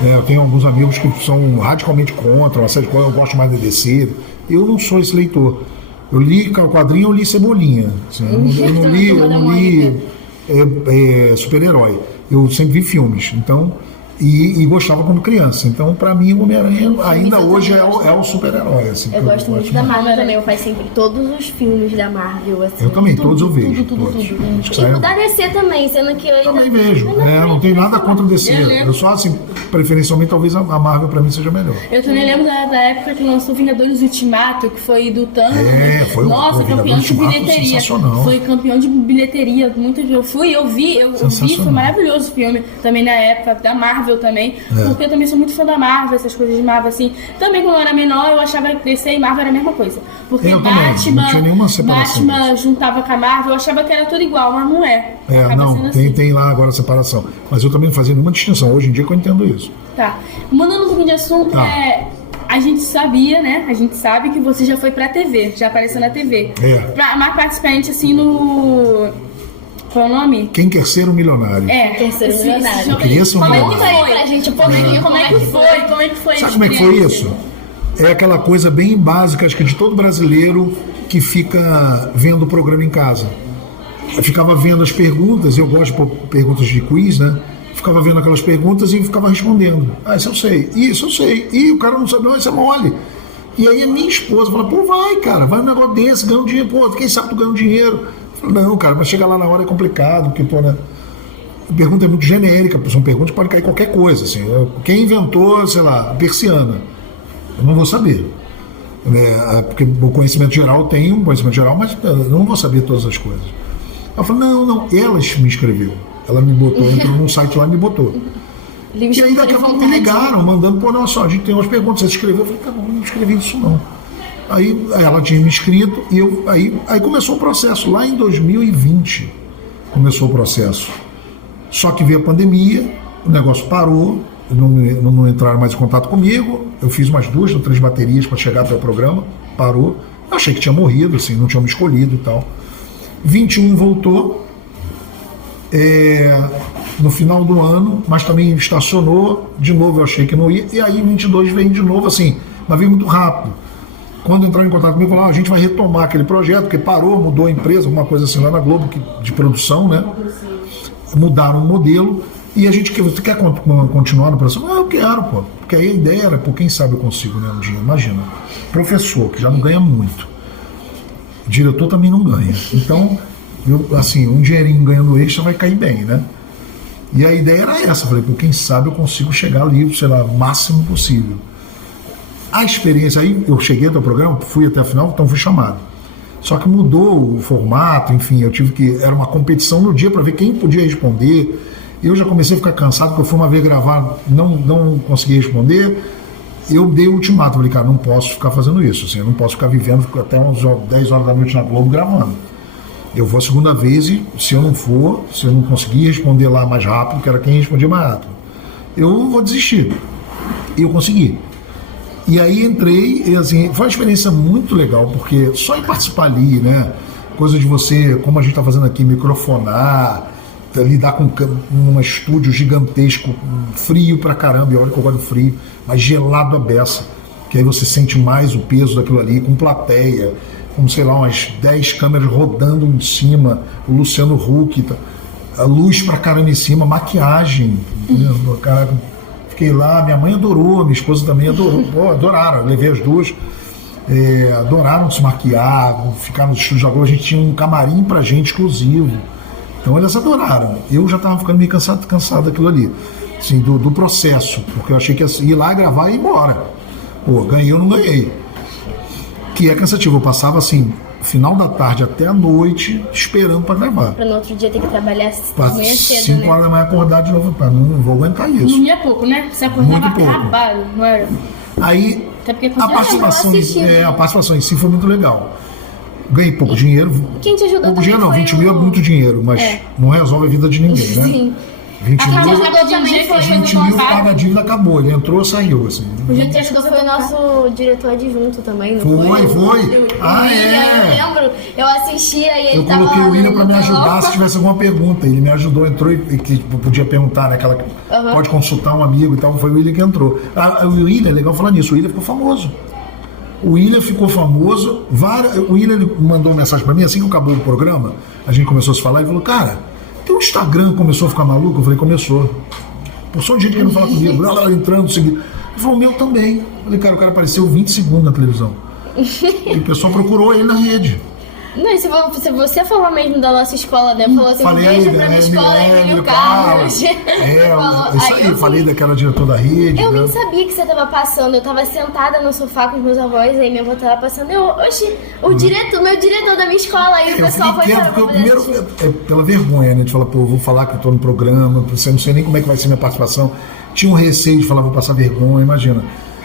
Eu tenho alguns amigos que são radicalmente contra, uma série de coisas, eu gosto mais da DC. Eu não sou esse leitor. Eu li quadrinho, eu li Cebolinha. Assim, eu não li super-herói. Eu sempre vi filmes, então, e gostava quando criança. Então, pra mim, o Homem-Aranha ainda hoje é o super-herói. Assim, eu gosto muito da Marvel também. Eu faço sempre todos os filmes da Marvel. Assim, eu também, todos eu vejo. Tudo. E da DC também, sendo que eu também vejo. Não tenho nada contra o DC. Eu só, assim, preferencialmente, talvez a Marvel pra mim seja melhor. Eu também lembro da época que lançou Vingadores Ultimato, que foi do Thanos. Foi Nossa, campeão de bilheteria. Foi campeão de bilheteria. Eu vi, foi maravilhoso o filme. Também na época da Marvel também. Porque eu também sou muito fã da Marvel, essas coisas de Marvel, assim. Também quando eu era menor, eu achava que DC e Marvel era a mesma coisa. Porque eu também, não tinha nenhuma separação. Batman juntava com a Marvel, eu achava que era tudo igual, mas não é. Não, tem lá agora a separação. Mas eu também não fazia nenhuma distinção. Hoje em dia que eu entendo isso. Tá. Mudando um pouquinho de assunto, a gente sabia, né? A gente sabe que você já foi pra TV, já apareceu na TV. Mas participante, assim, no... Qual é o nome? Quem Quer Ser um Milionário. Quer Ser um Milionário. Eu queria ser um milionário. Como é que foi pra gente um pouquinho? Como é que foi? Sabe como é que foi isso? É aquela coisa bem básica, acho que de todo brasileiro que fica vendo o programa em casa. Eu ficava vendo as perguntas, eu gosto de perguntas de quiz, né? Ficava vendo aquelas perguntas e ficava respondendo. Isso eu sei, isso eu sei. E o cara não sabe, não, isso é mole. E aí a minha esposa fala, vai, cara, vai um negócio desse, ganha um dinheiro, quem sabe tu ganha um dinheiro. Eu falo, não, cara, mas chegar lá na hora é complicado, porque, a pergunta é muito genérica, são perguntas que podem cair qualquer coisa, assim. Quem inventou, sei lá, a persiana? Eu não vou saber. Porque o conhecimento geral eu tenho, mas eu não vou saber todas as coisas. Eu falo, não, ela me inscreveu. Ela me botou, entrou num site lá e me botou. E aí daqui a pouco me ligaram, mandando, pô, não, só, a gente tem umas perguntas, você escreveu? Eu falei, tá bom, não escrevi isso não. Aí ela tinha me inscrito e aí começou o processo, lá em 2020 começou o processo. Só que veio a pandemia, o negócio parou, não entraram mais em contato comigo, eu fiz umas 2 ou 3 baterias para chegar até o programa, parou, eu achei que tinha morrido, assim, não tinham me escolhido e tal. 21 voltou, no final do ano, mas também estacionou, de novo eu achei que não ia, e aí 22 veio de novo, assim, mas veio muito rápido. Quando entraram em contato comigo, falaram, a gente vai retomar aquele projeto, porque parou, mudou a empresa, alguma coisa assim lá na Globo, de produção, né? Mudaram o modelo, e a gente quer continuar no processo? Eu quero, pô, porque aí a ideia era, pô, quem sabe eu consigo, né, um dia, imagina, professor, que já não ganha muito, diretor também não ganha, então, assim, um dinheirinho ganhando extra vai cair bem, né? E a ideia era essa, falei, pô, quem sabe eu consigo chegar ali, sei lá, o máximo possível. A experiência, aí eu cheguei até o programa, fui até a final, então fui chamado. Só que mudou o formato, enfim, eu tive que... Era uma competição no dia para ver quem podia responder. Eu já comecei a ficar cansado, porque eu fui uma vez gravar, não consegui responder. Eu dei o ultimato, falei, cara, não posso ficar fazendo isso, assim, eu não posso ficar vivendo até umas 10 horas da noite na Globo gravando. Eu vou a segunda vez e se eu não conseguir responder lá mais rápido, que era quem respondia mais rápido, eu vou desistir. E eu consegui. E aí entrei, e assim, foi uma experiência muito legal, porque só em participar ali, né, coisa de você, como a gente está fazendo aqui, microfonar, lidar com um estúdio gigantesco, frio pra caramba, e olha que eu gosto de frio, mas gelado a beça, que aí você sente mais o peso daquilo ali, com plateia, com, sei lá, umas 10 câmeras rodando em cima, o Luciano Huck, a luz pra caramba em cima, maquiagem, cara... Fiquei lá, minha mãe adorou, minha esposa também adorou, pô, adoraram, eu levei as duas, adoraram se maquiar, ficar no estúdio da Globo, a gente tinha um camarim pra gente exclusivo, então elas adoraram. Eu já estava ficando meio cansado daquilo ali, assim, do processo, porque eu achei que ia ir lá gravar e ir embora. Pô, ganhei ou não ganhei, que é cansativo. Eu passava assim, final da tarde até a noite, esperando para gravar. Pra no outro dia ter que trabalhar manhã cedo, 5 horas da manhã acordar de novo, não vou aguentar isso. Não ia pouco, né? Você acordava acabado, não era? Aí, até porque a participação em si foi muito legal. Ganhei pouco dinheiro. Quem te ajudou pouco dinheiro não, 20 mil é muito dinheiro, mas não resolve a vida de ninguém, né? Sim. 20 mil, paga a dívida, acabou. Ele entrou, saiu, assim. O gente ajudou, foi o nosso diretor adjunto também, não foi? Foi. Eu lembro, eu assistia e ele eu coloquei o William para me ajudar se tivesse alguma pergunta. Ele me ajudou, entrou e que podia perguntar, né? Pode consultar um amigo e tal. Foi o William que entrou. O William, é legal falar nisso, o William ficou famoso. O William ficou famoso. O William mandou uma mensagem para mim assim que acabou o programa. A gente começou a se falar e falou, cara, teu Instagram começou a ficar maluco? Eu falei, começou. Por só de gente querendo falar comigo, ela entrando, seguindo. Ele falou, o meu também. Eu falei, cara, o cara apareceu 20 segundos na televisão. E o pessoal procurou ele na rede. Não, se você falou mesmo da nossa escola, né? Falou assim, falei, beijo pra minha escola, Emílio Carlos. Isso aí, falei daquela diretora da rede. Eu né? nem sabia que você tava passando, eu tava sentada no sofá com os meus avós, aí minha avó tava passando, oxi, meu diretor da minha escola, aí o pessoal foi para primeiro, pela vergonha, né, de falar, pô, eu vou falar que eu tô no programa, você não sei nem como é que vai ser minha participação. Tinha um receio de falar, vou passar vergonha, imagina.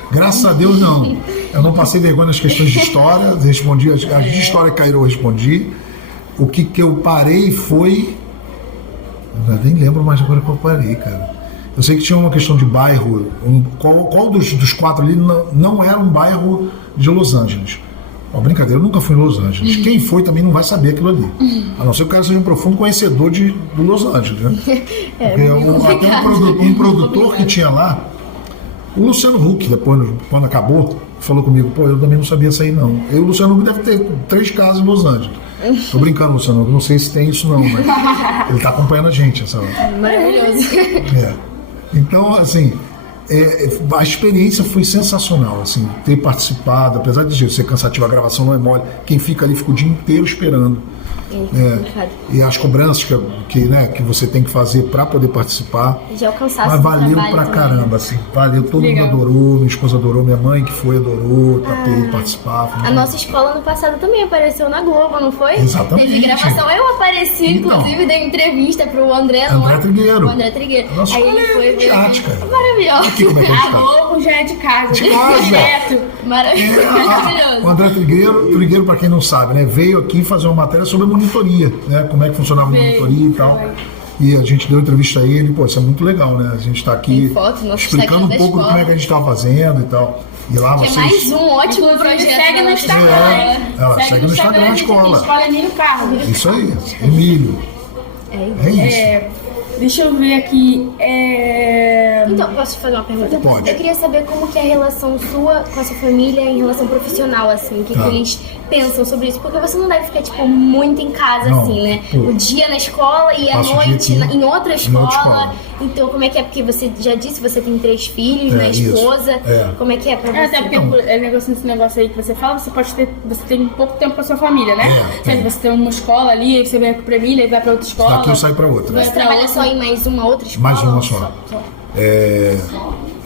Graças a Deus, não. Eu não passei vergonha nas questões de história, respondi, as de história caíram, eu respondi. O que eu parei foi... Eu nem lembro mais agora que eu parei, cara. Eu sei que tinha uma questão de bairro, qual dos 4 ali não era um bairro de Los Angeles. Brincadeira, eu nunca fui em Los Angeles. Quem foi também não vai saber aquilo ali. A não ser que o cara seja um profundo conhecedor do Los Angeles, né? Até um produtor que tinha lá, o Luciano Huck, depois, quando acabou, falou comigo, pô, eu também não sabia sair, não. O Luciano Huck deve ter 3 casas em Los Angeles. Tô brincando, Luciano Huck, não sei se tem isso não, mas ele tá acompanhando a gente essa hora. Maravilhoso. Então, assim, a experiência foi sensacional, assim, ter participado, apesar de ser cansativo, a gravação não é mole, quem fica ali fica o dia inteiro esperando. E as cobranças que você tem que fazer para poder participar. Já alcançasse. Mas valeu pra caramba, assim. Valeu, todo mundo adorou, minha esposa adorou, minha mãe que foi adorou, ter participar. A nossa escola no passado também apareceu na Globo, não foi? Exatamente. Teve gravação, eu apareci, inclusive, dei entrevista pro André Trigueiro. O André Trigueiro. Nossa, aí ele foi didática. Maravilhoso. Aqui, como é que A Globo já é de casa. De casa. Direto. Maravilhoso. O André Trigueiro, para quem não sabe, né, veio aqui fazer uma matéria sobre a monitoria, né, como é que funcionava a monitoria e tal. E a gente deu entrevista a ele, pô, isso é muito legal, né? A gente está aqui explicando um pouco como é que a gente estava fazendo e tal. E lá vocês... É mais um ótimo projeto. Segue no Instagram. Ela segue no Instagram a escola. Escola Emílio Carlos. Isso aí, Emílio. É isso. Deixa eu ver aqui. Então, posso fazer uma pergunta? Pode. Eu queria saber como que é a relação sua com a sua família em relação profissional, assim. O que eles pensam sobre isso? Porque você não deve ficar, tipo, muito em casa, assim, né? O dia na escola e a noite em outra escola. Então, como é que é? Porque você já disse, você tem 3 filhos, né? Esposa. Como é que é pra você? Até porque esse negócio aí que você fala, você tem pouco tempo com a sua família, né? Você tem uma escola ali, aí você vem pra Emília e vai pra outra escola. Daqui eu saio pra outra. Você trabalha só em mais uma outra escola? Mais uma só.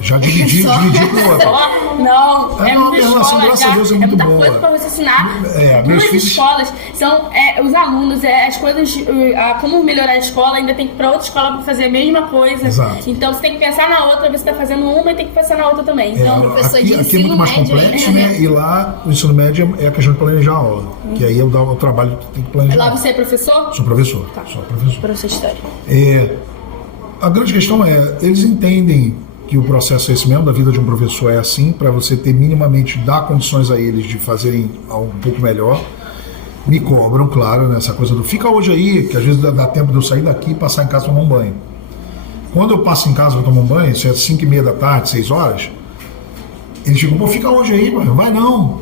Já dividi com outra. Não, muita escola, graças a Deus, é muito muita boa. coisa pra você ensinar. Meus filhos... escolas são os alunos, as coisas, como melhorar a escola, ainda tem que ir pra outra escola pra fazer a mesma coisa. Exato. Então você tem que pensar na outra, você tá fazendo uma e tem que pensar na outra também. Então, aqui é muito mais complexo, né? E lá o ensino médio é a questão de planejar a aula. Que aí eu dou o trabalho que tem que planejar. Lá você é professor? Sou professor. Tá. Sou professor. Professor de história. A grande questão eles entendem que o processo é esse mesmo, da vida de um professor é assim, para você ter minimamente, dar condições a eles de fazerem algo um pouco melhor. Me cobram, claro, nessa coisa do fica hoje aí, que às vezes dá tempo de eu sair daqui e passar em casa tomar um banho. Quando eu passo em casa para tomar um banho, se é 5:30 da tarde, 6 horas, eles ficam, pô, fica hoje aí, mano, vai não.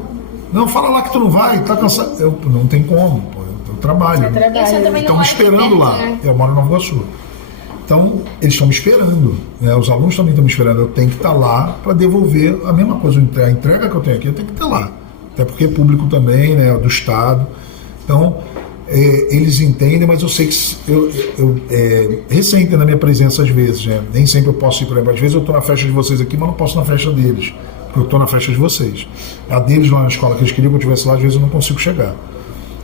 Não, fala lá que tu não vai, tá cansado. Eu não tem como, pô, eu trabalho. Estão me esperando lá. Né? Eu moro em Nova Iguaçu. Então, eles estão me esperando, né? Os alunos também estão me esperando. Eu tenho que estar lá para devolver a mesma coisa. A entrega que eu tenho aqui, eu tenho que estar lá. Até porque é público também, né? Do Estado. Então, eles entendem, mas eu sei que ressentem na minha presença às vezes, né? Nem sempre eu posso ir, por exemplo. Às vezes eu estou na festa de vocês aqui, mas não posso ir na festa deles. Porque eu estou na festa de vocês. A deles lá na escola que eles queriam que eu estivesse lá, às vezes eu não consigo chegar.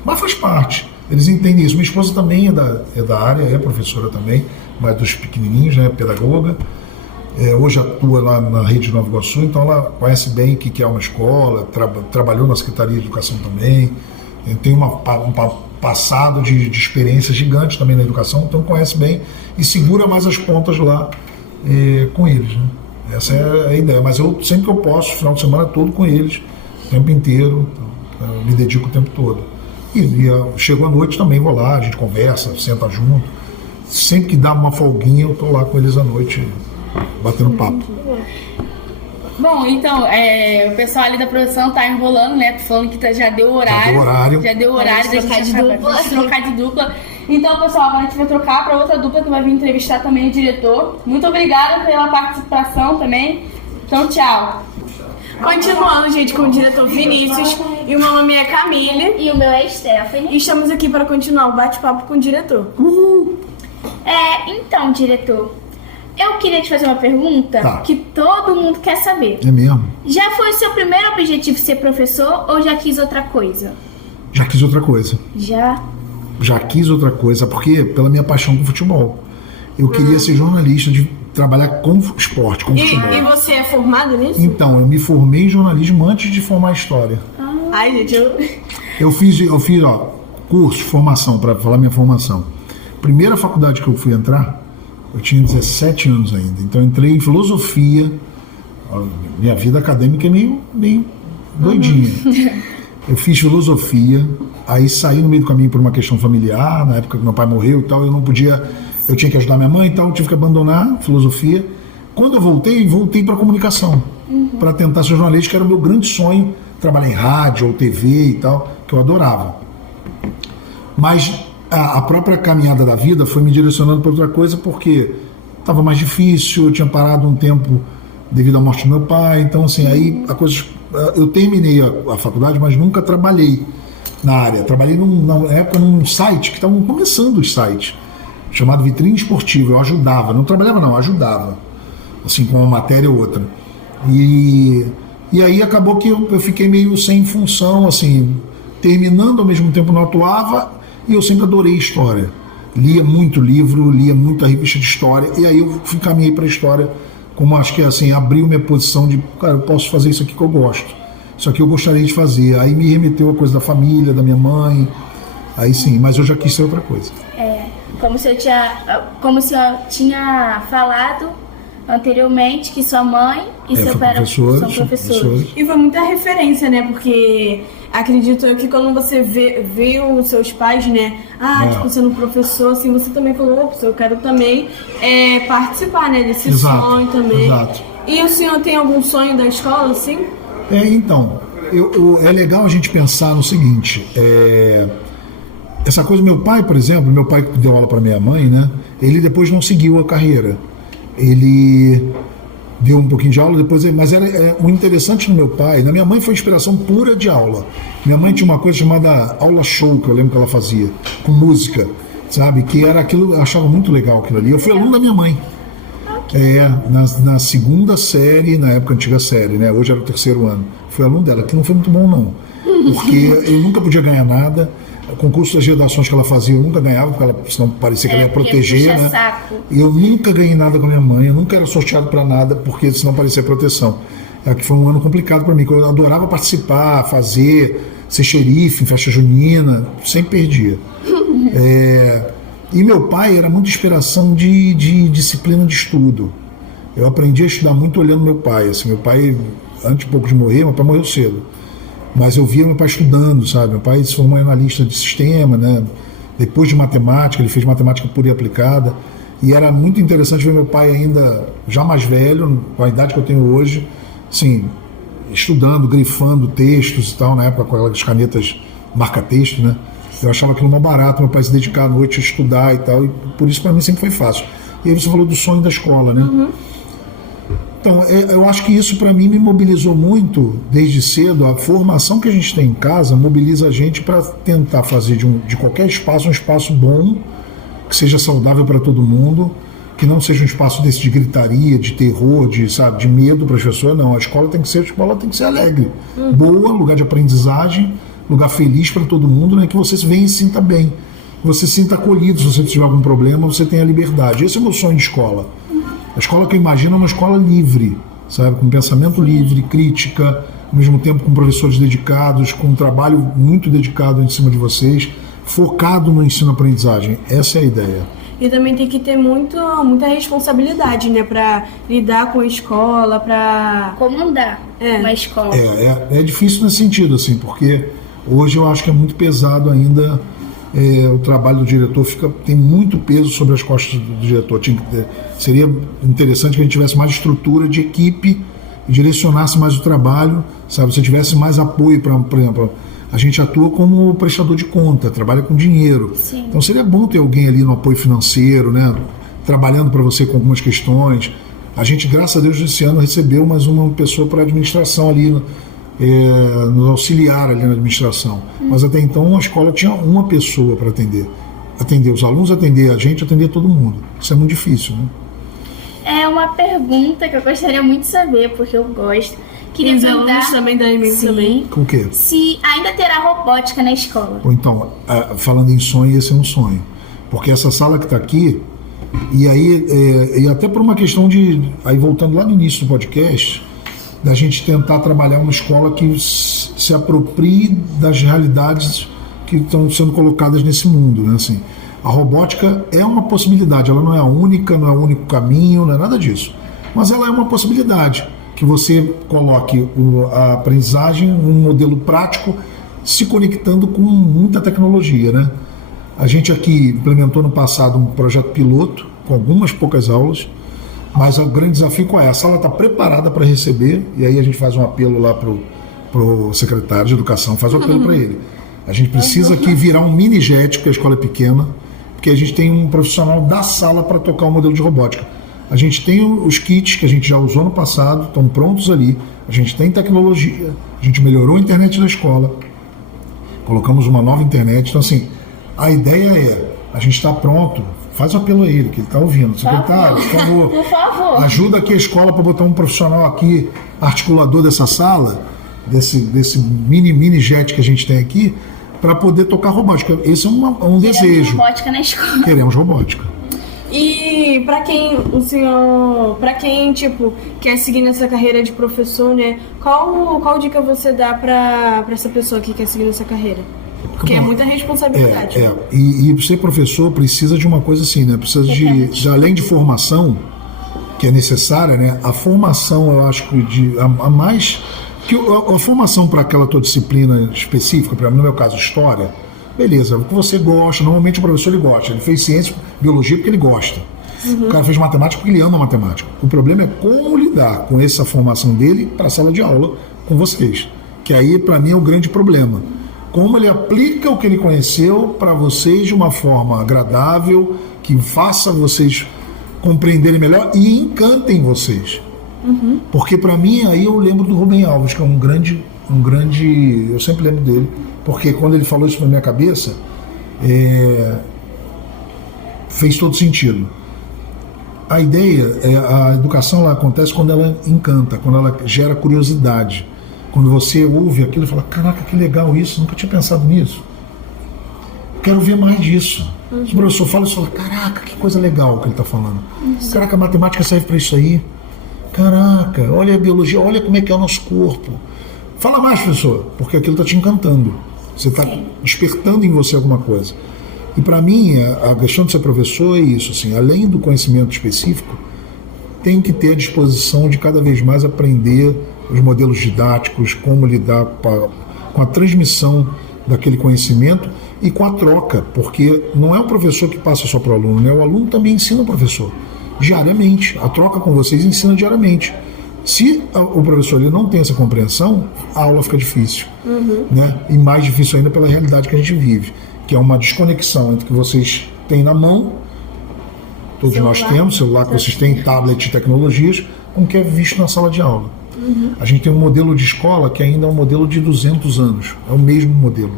Mas faz parte. Eles entendem isso. Minha esposa também é da área, é professora também, mas dos pequenininhos, né, pedagoga. Hoje atua lá na rede de Nova Iguaçu, então ela conhece bem o que é uma escola, trabalhou na Secretaria de Educação também, tem um passado de experiência gigante também na educação, então conhece bem e segura mais as pontas lá com eles, né? Essa é a ideia, mas eu sempre que eu posso, final de semana todo com eles, o tempo inteiro, então, eu me dedico o tempo todo. E chego à noite também, vou lá, a gente conversa, senta junto. Sempre que dá uma folguinha, eu tô lá com eles à noite, batendo papo. Bom, então, o pessoal ali da produção tá enrolando, né? Falando que já deu horário. Já deu horário da gente trocar de dupla. Então, pessoal, agora a gente vai trocar para outra dupla que vai vir entrevistar também o diretor. Muito obrigada pela participação também. Então, tchau. Continuando, gente, com o diretor Vinícius, e o meu nome é Camille. E o meu é Stephanie. E estamos aqui para continuar o bate-papo com o diretor. Então, diretor, eu queria te fazer uma pergunta que todo mundo quer saber. É mesmo? Já foi seu primeiro objetivo ser professor ou já quis outra coisa? Já quis outra coisa. Já quis outra coisa, porque pela minha paixão com futebol. Eu queria ser jornalista, de trabalhar com esporte, com futebol. E você é formado nisso? Então, eu me formei em jornalismo antes de formar história. Ai, gente, Eu fiz curso, formação, para falar minha formação. Primeira faculdade que eu fui entrar, eu tinha 17 anos ainda. Então eu entrei em filosofia. Minha vida acadêmica é meio doidinha. Eu fiz filosofia, aí saí no meio do caminho por uma questão familiar, na época que meu pai morreu e tal, eu tinha que ajudar minha mãe e tal, eu tive que abandonar a filosofia. Quando eu voltei para comunicação, para tentar ser jornalista, que era o meu grande sonho, trabalhar em rádio ou TV e tal, que eu adorava. Mas a própria caminhada da vida foi me direcionando para outra coisa, porque estava mais difícil, eu tinha parado um tempo devido à morte do meu pai, então assim, aí eu terminei a faculdade, mas nunca trabalhei. na área. Trabalhei na época num site que estavam começando os sites, chamado Vitrine Esportiva. Eu ajudava, não trabalhava não, ajudava, assim, com uma matéria ou outra. E aí acabou que eu fiquei meio sem função, assim, terminando ao mesmo tempo não atuava, e eu sempre adorei história. Lia muito livro, lia muita revista de história, e aí eu caminhei para a história, como acho que assim, abriu minha posição de, cara, eu posso fazer isso aqui que eu gosto, isso aqui eu gostaria de fazer. Aí me remeteu a coisa da família, da minha mãe, aí sim, mas eu já quis ser outra coisa. Como se eu tinha falado anteriormente que sua mãe e seu pai são professores. E foi muita referência, né? Porque acredito eu que quando você viu os seus pais, né? Tipo, sendo professor, assim, você também falou, eu quero também participar, né? Desse sonho também. Exato. E o senhor tem algum sonho da escola, assim? Então, é legal a gente pensar no seguinte, essa coisa, meu pai, por exemplo, meu pai que deu aula para minha mãe, né? Ele depois não seguiu a carreira. Ele deu um pouquinho de aula depois, mas era o interessante no meu pai. Na minha mãe foi inspiração pura de aula. Minha mãe tinha uma coisa chamada aula show, que eu lembro que ela fazia, com música, sabe? Que era aquilo, eu achava muito legal aquilo ali. Eu fui aluno da minha mãe. Na segunda série, na época antiga série, né? Hoje era o 3º ano. Fui aluno dela, que não foi muito bom não, porque eu nunca podia ganhar nada. O concurso das redações que ela fazia eu nunca ganhava, porque ela, senão parecia que ela ia proteger, né? Saco. E eu nunca ganhei nada com a minha mãe, eu nunca era sorteado para nada, porque senão parecia proteção. Que foi um ano complicado para mim, porque eu adorava participar, fazer, ser xerife em festa junina, sempre perdia. E meu pai era muita inspiração de disciplina de estudo. Eu aprendi a estudar muito olhando meu pai. Assim, meu pai, antes um pouco de morrer, meu pai morreu cedo. Mas eu via meu pai estudando, sabe? Meu pai se formou em analista de sistema, né? Depois de matemática, ele fez matemática pura e aplicada. E era muito interessante ver meu pai ainda, já mais velho, com a idade que eu tenho hoje, assim, estudando, grifando textos e tal, na época com aquelas canetas marca-texto, né? Eu achava aquilo mó barato, meu pai se dedicar à noite a estudar e tal, e por isso para mim sempre foi fácil. E aí você falou do sonho da escola, né? Uhum. Então, eu acho que isso para mim me mobilizou muito desde cedo. A formação que a gente tem em casa mobiliza a gente para tentar fazer de qualquer espaço um espaço bom, que seja saudável para todo mundo, que não seja um espaço desse de gritaria, de terror, de medo para as pessoas. Não, a escola tem que ser alegre, boa, lugar de aprendizagem, lugar feliz para todo mundo, né? Que você venha e se sinta bem, você se sinta acolhido. Se você tiver algum problema, você tenha liberdade. Esse é o meu sonho de escola. A escola que eu imagino é uma escola livre, sabe? Com pensamento livre, crítica, ao mesmo tempo com professores dedicados, com um trabalho muito dedicado em cima de vocês, focado no ensino-aprendizagem. Essa é a ideia. E também tem que ter muita responsabilidade, né? Para lidar com a escola, para comandar uma escola. É difícil nesse sentido, assim, porque hoje eu acho que é muito pesado ainda. O trabalho do diretor tem muito peso sobre as costas do diretor. Seria interessante que a gente tivesse mais estrutura de equipe, direcionasse mais o trabalho, sabe? Se tivesse mais apoio, por exemplo, a gente atua como prestador de conta, trabalha com dinheiro. Sim. Então seria bom ter alguém ali no apoio financeiro, né? Trabalhando para você com algumas questões. A gente, graças a Deus, esse ano recebeu mais uma pessoa para a administração ali, nos auxiliar ali na administração. Mas até então a escola tinha uma pessoa para atender os alunos, atender a gente, atender todo mundo. Isso é muito difícil, né? É uma pergunta que eu gostaria muito de saber, porque eu gosto. Queria perguntar também da também. Com o quê? Se ainda terá robótica na escola. Ou então, falando em sonho, esse é um sonho, porque essa sala que está aqui, e aí e até por uma questão aí voltando lá no início do podcast, da gente tentar trabalhar uma escola que se aproprie das realidades que estão sendo colocadas nesse mundo, né? Assim, a robótica é uma possibilidade, ela não é a única, não é o único caminho, não é nada disso, mas ela é uma possibilidade, que você coloque a aprendizagem, um modelo prático, se conectando com muita tecnologia, né? A gente aqui implementou no passado um projeto piloto, com algumas poucas aulas, mas o grande desafio qual é? A sala está preparada para receber, e aí a gente faz um apelo lá para o secretário de educação, faz um apelo para ele. A gente precisa aqui virar um mini jet, porque a escola é pequena, porque a gente tem um profissional da sala para tocar o modelo de robótica. A gente tem os kits que a gente já usou no passado, estão prontos ali, a gente tem tecnologia, a gente melhorou a internet da escola, colocamos uma nova internet. Então, assim, a ideia é, a gente está pronto, faz o apelo a ele, que ele está ouvindo. Secretário, por favor, por favor, ajuda aqui a escola para botar um profissional aqui, articulador dessa sala, desse mini jet que a gente tem aqui, para poder tocar robótica. Esse é um desejo. Queremos robótica na escola. Queremos robótica. E para quem tipo quer seguir nessa carreira de professor, né? Qual dica você dá para essa pessoa que quer seguir nessa carreira? Porque é muita responsabilidade. E ser professor precisa de uma coisa assim, né? Precisa de além de formação, que é necessária, né? A formação, eu acho que a formação para aquela tua disciplina específica, no meu caso, história, beleza, o que você gosta, normalmente o professor ele gosta, ele fez ciência, biologia porque ele gosta. O cara fez matemática porque ele ama matemática. O problema é como lidar com essa formação dele para a sala de aula com vocês, que aí para mim é o grande problema. Como ele aplica o que ele conheceu para vocês de uma forma agradável, que faça vocês compreenderem melhor e encantem vocês. Porque para mim, aí eu lembro do Rubem Alves, que é um grande, eu sempre lembro dele, porque quando ele falou isso na minha cabeça, fez todo sentido. A ideia, a educação ela acontece quando ela encanta, quando ela gera curiosidade. Quando você ouve aquilo e fala, caraca, que legal isso, nunca tinha pensado nisso. Quero ver mais disso. Se o professor fala, você fala, caraca, que coisa legal que ele está falando. Caraca, a matemática serve para isso aí. Caraca, olha a biologia, olha como é que é o nosso corpo. Fala mais, professor, porque aquilo está te encantando. Você está despertando em você alguma coisa. E para mim, a questão de ser professor é isso, assim, além do conhecimento específico, tem que ter a disposição de cada vez mais aprender os modelos didáticos, como lidar com a transmissão daquele conhecimento e com a troca, porque não é o professor que passa só para o aluno, né? O aluno também ensina o professor diariamente. A troca com vocês ensina diariamente. Se o professor ele não tem essa compreensão, a aula fica difícil, né? E mais difícil ainda pela realidade que a gente vive, que é uma desconexão entre o que vocês têm na mão, todos nós temos, celular que vocês têm, tablet e tecnologias, com o que é visto na sala de aula. A gente tem um modelo de escola que ainda é um modelo de 200 anos, é o mesmo modelo.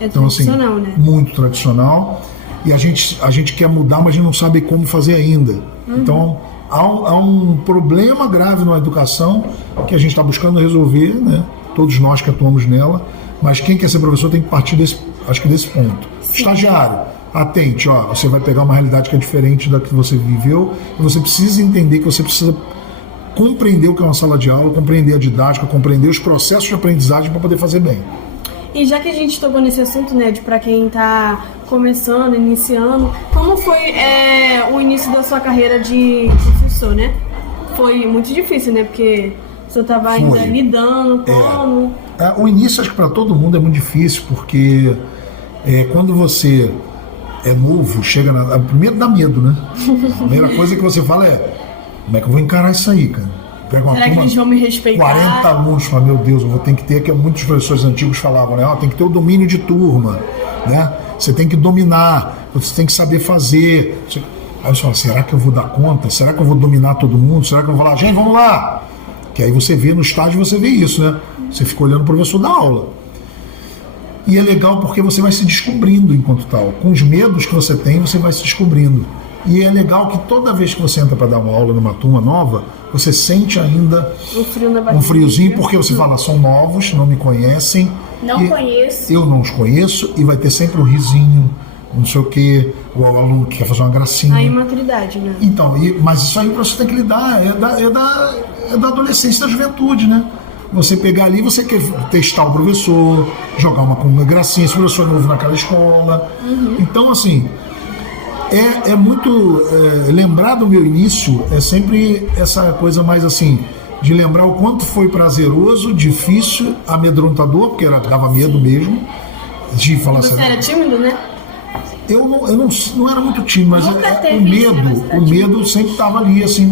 Então, assim, né? Muito tradicional, e a gente quer mudar, mas a gente não sabe como fazer ainda. Então, há um problema grave na educação que a gente está buscando resolver, né? Todos nós que atuamos nela, mas quem quer ser professor tem que partir desse ponto. Estagiário, atente, você vai pegar uma realidade que é diferente da que você viveu, e você precisa entender que você precisa compreender o que é uma sala de aula, compreender a didática, compreender os processos de aprendizagem para poder fazer bem. E já que a gente tocou nesse assunto, né, de para quem está começando, iniciando, como foi o início da sua carreira de professor, né? Foi muito difícil, né? Porque você estava ainda lidando com... O início, acho que para todo mundo é muito difícil, porque quando você é novo, primeiro dá medo, né? A primeira coisa que você fala como é que eu vou encarar isso aí, cara? Pega uma Será que eles vão me respeitar? 40 alunos, fala, meu Deus, eu vou ter que ter, que muitos professores antigos falavam, né? Tem que ter o domínio de turma, né? Você tem que dominar, você tem que saber fazer. Aí você fala, será que eu vou dar conta? Será que eu vou dominar todo mundo? Será que eu vou falar, gente, vamos lá? Que aí você vê no estágio, você vê isso, né? Você fica olhando o professor da aula. E é legal porque você vai se descobrindo enquanto tal. Com os medos que você tem, você vai se descobrindo. E é legal que toda vez que você entra para dar uma aula numa turma nova, você sente ainda um friozinho, porque você fala, são novos, não me conhecem. Não conheço. Eu não os conheço, e vai ter sempre um risinho, não sei o quê, o aluno que quer fazer uma gracinha. A imaturidade, né? Então, mas isso aí você tem que lidar, é da adolescência, da juventude, né? Você pegar ali, você quer testar o professor, jogar uma gracinha, se o professor é novo naquela escola. Então, assim... É muito... lembrar do meu início é sempre essa coisa mais assim, de lembrar o quanto foi prazeroso, difícil, amedrontador, porque dava medo mesmo, de falar assim... Você era tímido, né? Eu não era muito tímido, mas o medo sempre estava ali, assim,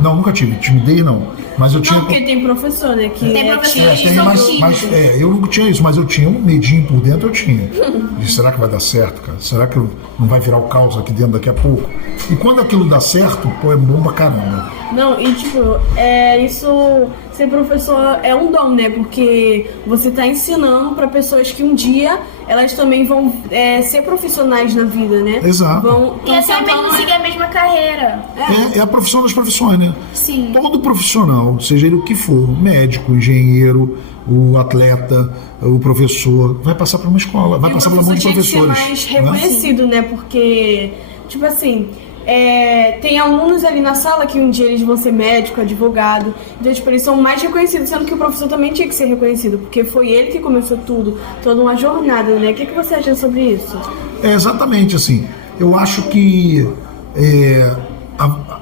Não, nunca tive, timidez não. Mas eu tinha... Não, porque tem professor, né? Que tem professores que são mas eu não tinha isso, mas eu tinha um medinho por dentro, eu tinha. De, será que vai dar certo, cara? Será que não vai virar o caos aqui dentro daqui a pouco? E quando aquilo dá certo, pô, é bom pra caramba. Não, e tipo, isso, ser professor é um dom, né? Porque você tá ensinando pra pessoas que um dia elas também vão ser profissionais na vida, né? Exato. E até mesmo seguir a mesma carreira. É a profissão das profissões, né? Sim. Todo profissional, seja ele o que for, médico, engenheiro, o atleta, o professor, vai passar por uma escola, vai passar pela mão de professores. Tinha que ser mais reconhecido, né? Porque, tipo assim, tem alunos ali na sala que um dia eles vão ser médico, advogado, então tipo, eles são mais reconhecidos, sendo que o professor também tinha que ser reconhecido, porque foi ele que começou tudo, toda uma jornada, né? O que você acha sobre isso? Exatamente assim, eu acho que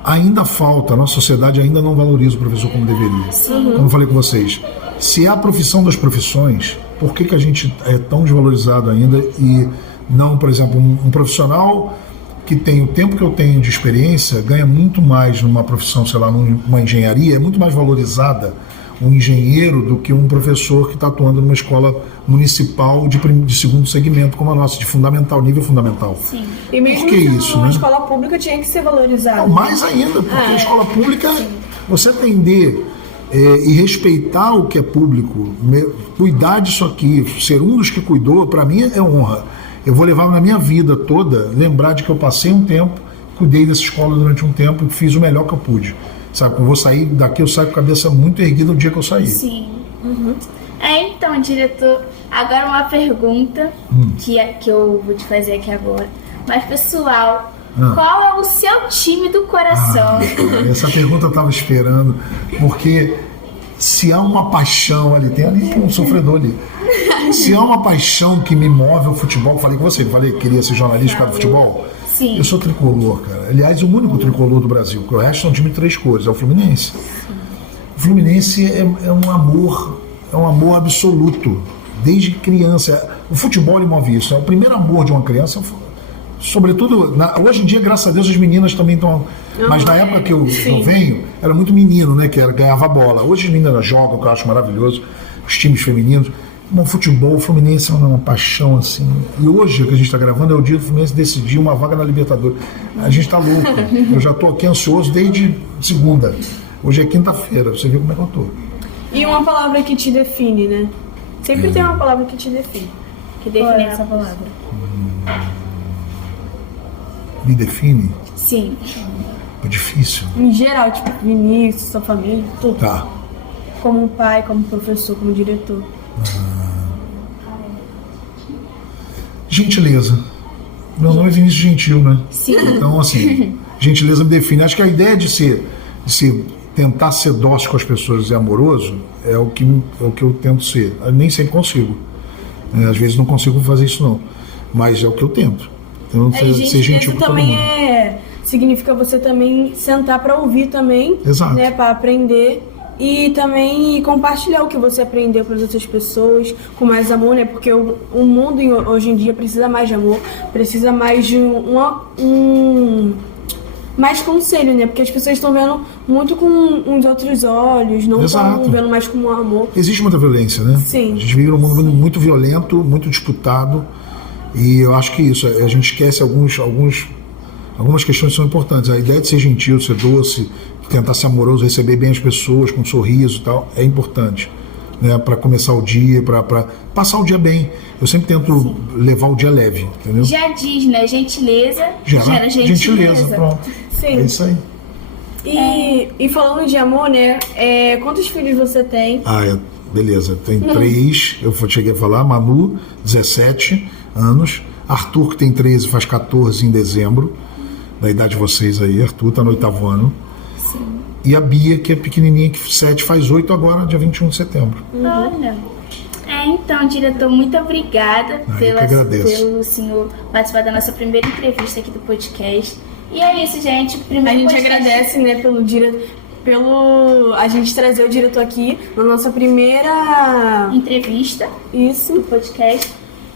ainda falta, a nossa sociedade ainda não valoriza o professor como deveria. Como eu falei com vocês, se é a profissão das profissões, por que a gente é tão desvalorizado ainda e não, por exemplo, um profissional que tem o tempo que eu tenho de experiência ganha muito mais numa profissão, sei lá, numa engenharia, é muito mais valorizada um engenheiro do que um professor que está atuando numa escola municipal de segundo segmento como a nossa, de fundamental, nível fundamental. Sim. E mesmo que isso, uma né? escola pública tinha que ser valorizada. Mais ainda, porque a escola pública, você atender e respeitar o que é público, cuidar disso aqui, ser um dos que cuidou, para mim é honra. Eu vou levar na minha vida toda, lembrar de que eu passei um tempo, cuidei dessa escola durante um tempo e fiz o melhor que eu pude. Sabe, quando eu vou sair daqui, eu saio com a cabeça muito erguida no dia que eu sair. Sim. Então, diretor, agora uma pergunta que eu vou te fazer aqui agora. Mas, pessoal, qual é o seu time do coração? Essa pergunta eu estava esperando, porque se há uma paixão ali, tem ali um sofredor ali. Se há uma paixão que me move o futebol, falei com você, que queria ser jornalista por causa do futebol. Sim. Eu sou tricolor, cara. Aliás, o único tricolor do Brasil, porque o resto são time de 3 cores, é o Fluminense. O Fluminense é um amor absoluto, desde criança. O futebol ele move isso, é o primeiro amor de uma criança, sobretudo, hoje em dia, graças a Deus, as meninas também estão... Mas na época que eu venho, era muito menino, né, ganhava bola. Hoje as meninas jogam, que eu acho maravilhoso, os times femininos. O futebol, o Fluminense é uma paixão, assim. E hoje, o que a gente está gravando, é o dia do Fluminense decidir uma vaga na Libertadores. A gente está louco. Eu já estou aqui ansioso desde segunda. Hoje é quinta-feira, você vê como é que eu estou. E uma palavra que te define, né? Sempre tem uma palavra que te define. Que define essa palavra. Me define? Sim. É difícil. Em geral, tipo, Vinícius, sua família, tudo. Tá. Como pai, como professor, como diretor. Gentileza. Meu nome é Vinícius Gentil, né? Sim. Então, assim, gentileza me define. Acho que a ideia de tentar ser dócil com as pessoas e amoroso é o que eu tento ser. Eu nem sempre consigo. Às vezes não consigo fazer isso, não. Mas é o que eu tento. Então, ser gentil com todo mundo. Significa você também sentar para ouvir também. Exato. Né, para aprender. E também compartilhar o que você aprendeu para as outras pessoas com mais amor, né? Porque o mundo hoje em dia precisa mais de amor, precisa mais de mais conselho, né? Porque as pessoas estão vendo muito com uns outros olhos, não estão vendo mais como amor. Existe muita violência, né? Sim. A gente vive num mundo muito violento, muito disputado, e eu acho que isso, a gente esquece algumas questões que são importantes. A ideia de ser gentil, de ser doce, tentar ser amoroso, receber bem as pessoas com um sorriso e tal, é importante, né? Para começar o dia, para passar o dia bem. Eu sempre tento levar o dia leve, entendeu? Já diz, né? Gentileza gera gentileza. Pronto. Sim. É isso aí. E falando de amor, né? Quantos filhos você tem? Beleza. Tem 3, eu cheguei a falar, Manu, 17 anos, Arthur, que tem 13, faz 14 em dezembro, da idade de vocês aí. Arthur tá no 8º ano. Sim. E a Bia, que é pequenininha, que 7, faz 8 agora, dia 21 de setembro. Olha. Então, diretor, muito obrigada pelo senhor participar da nossa primeira entrevista aqui do podcast. E é isso, gente. A gente agradece, né, pelo a gente trazer o diretor aqui na nossa primeira entrevista do podcast.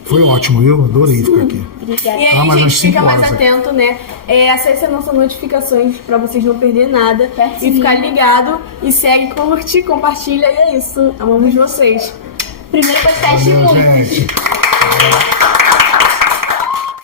Foi ótimo, eu adorei ficar aqui. Obrigada. E aí, mas gente, fica mais horas, atento, né? Acesse as nossas notificações pra vocês não perderem nada. E ficar ligado. E segue, curte, compartilha. E é isso. Amamos vocês. Primeiro podcast Valeu, muito. gente.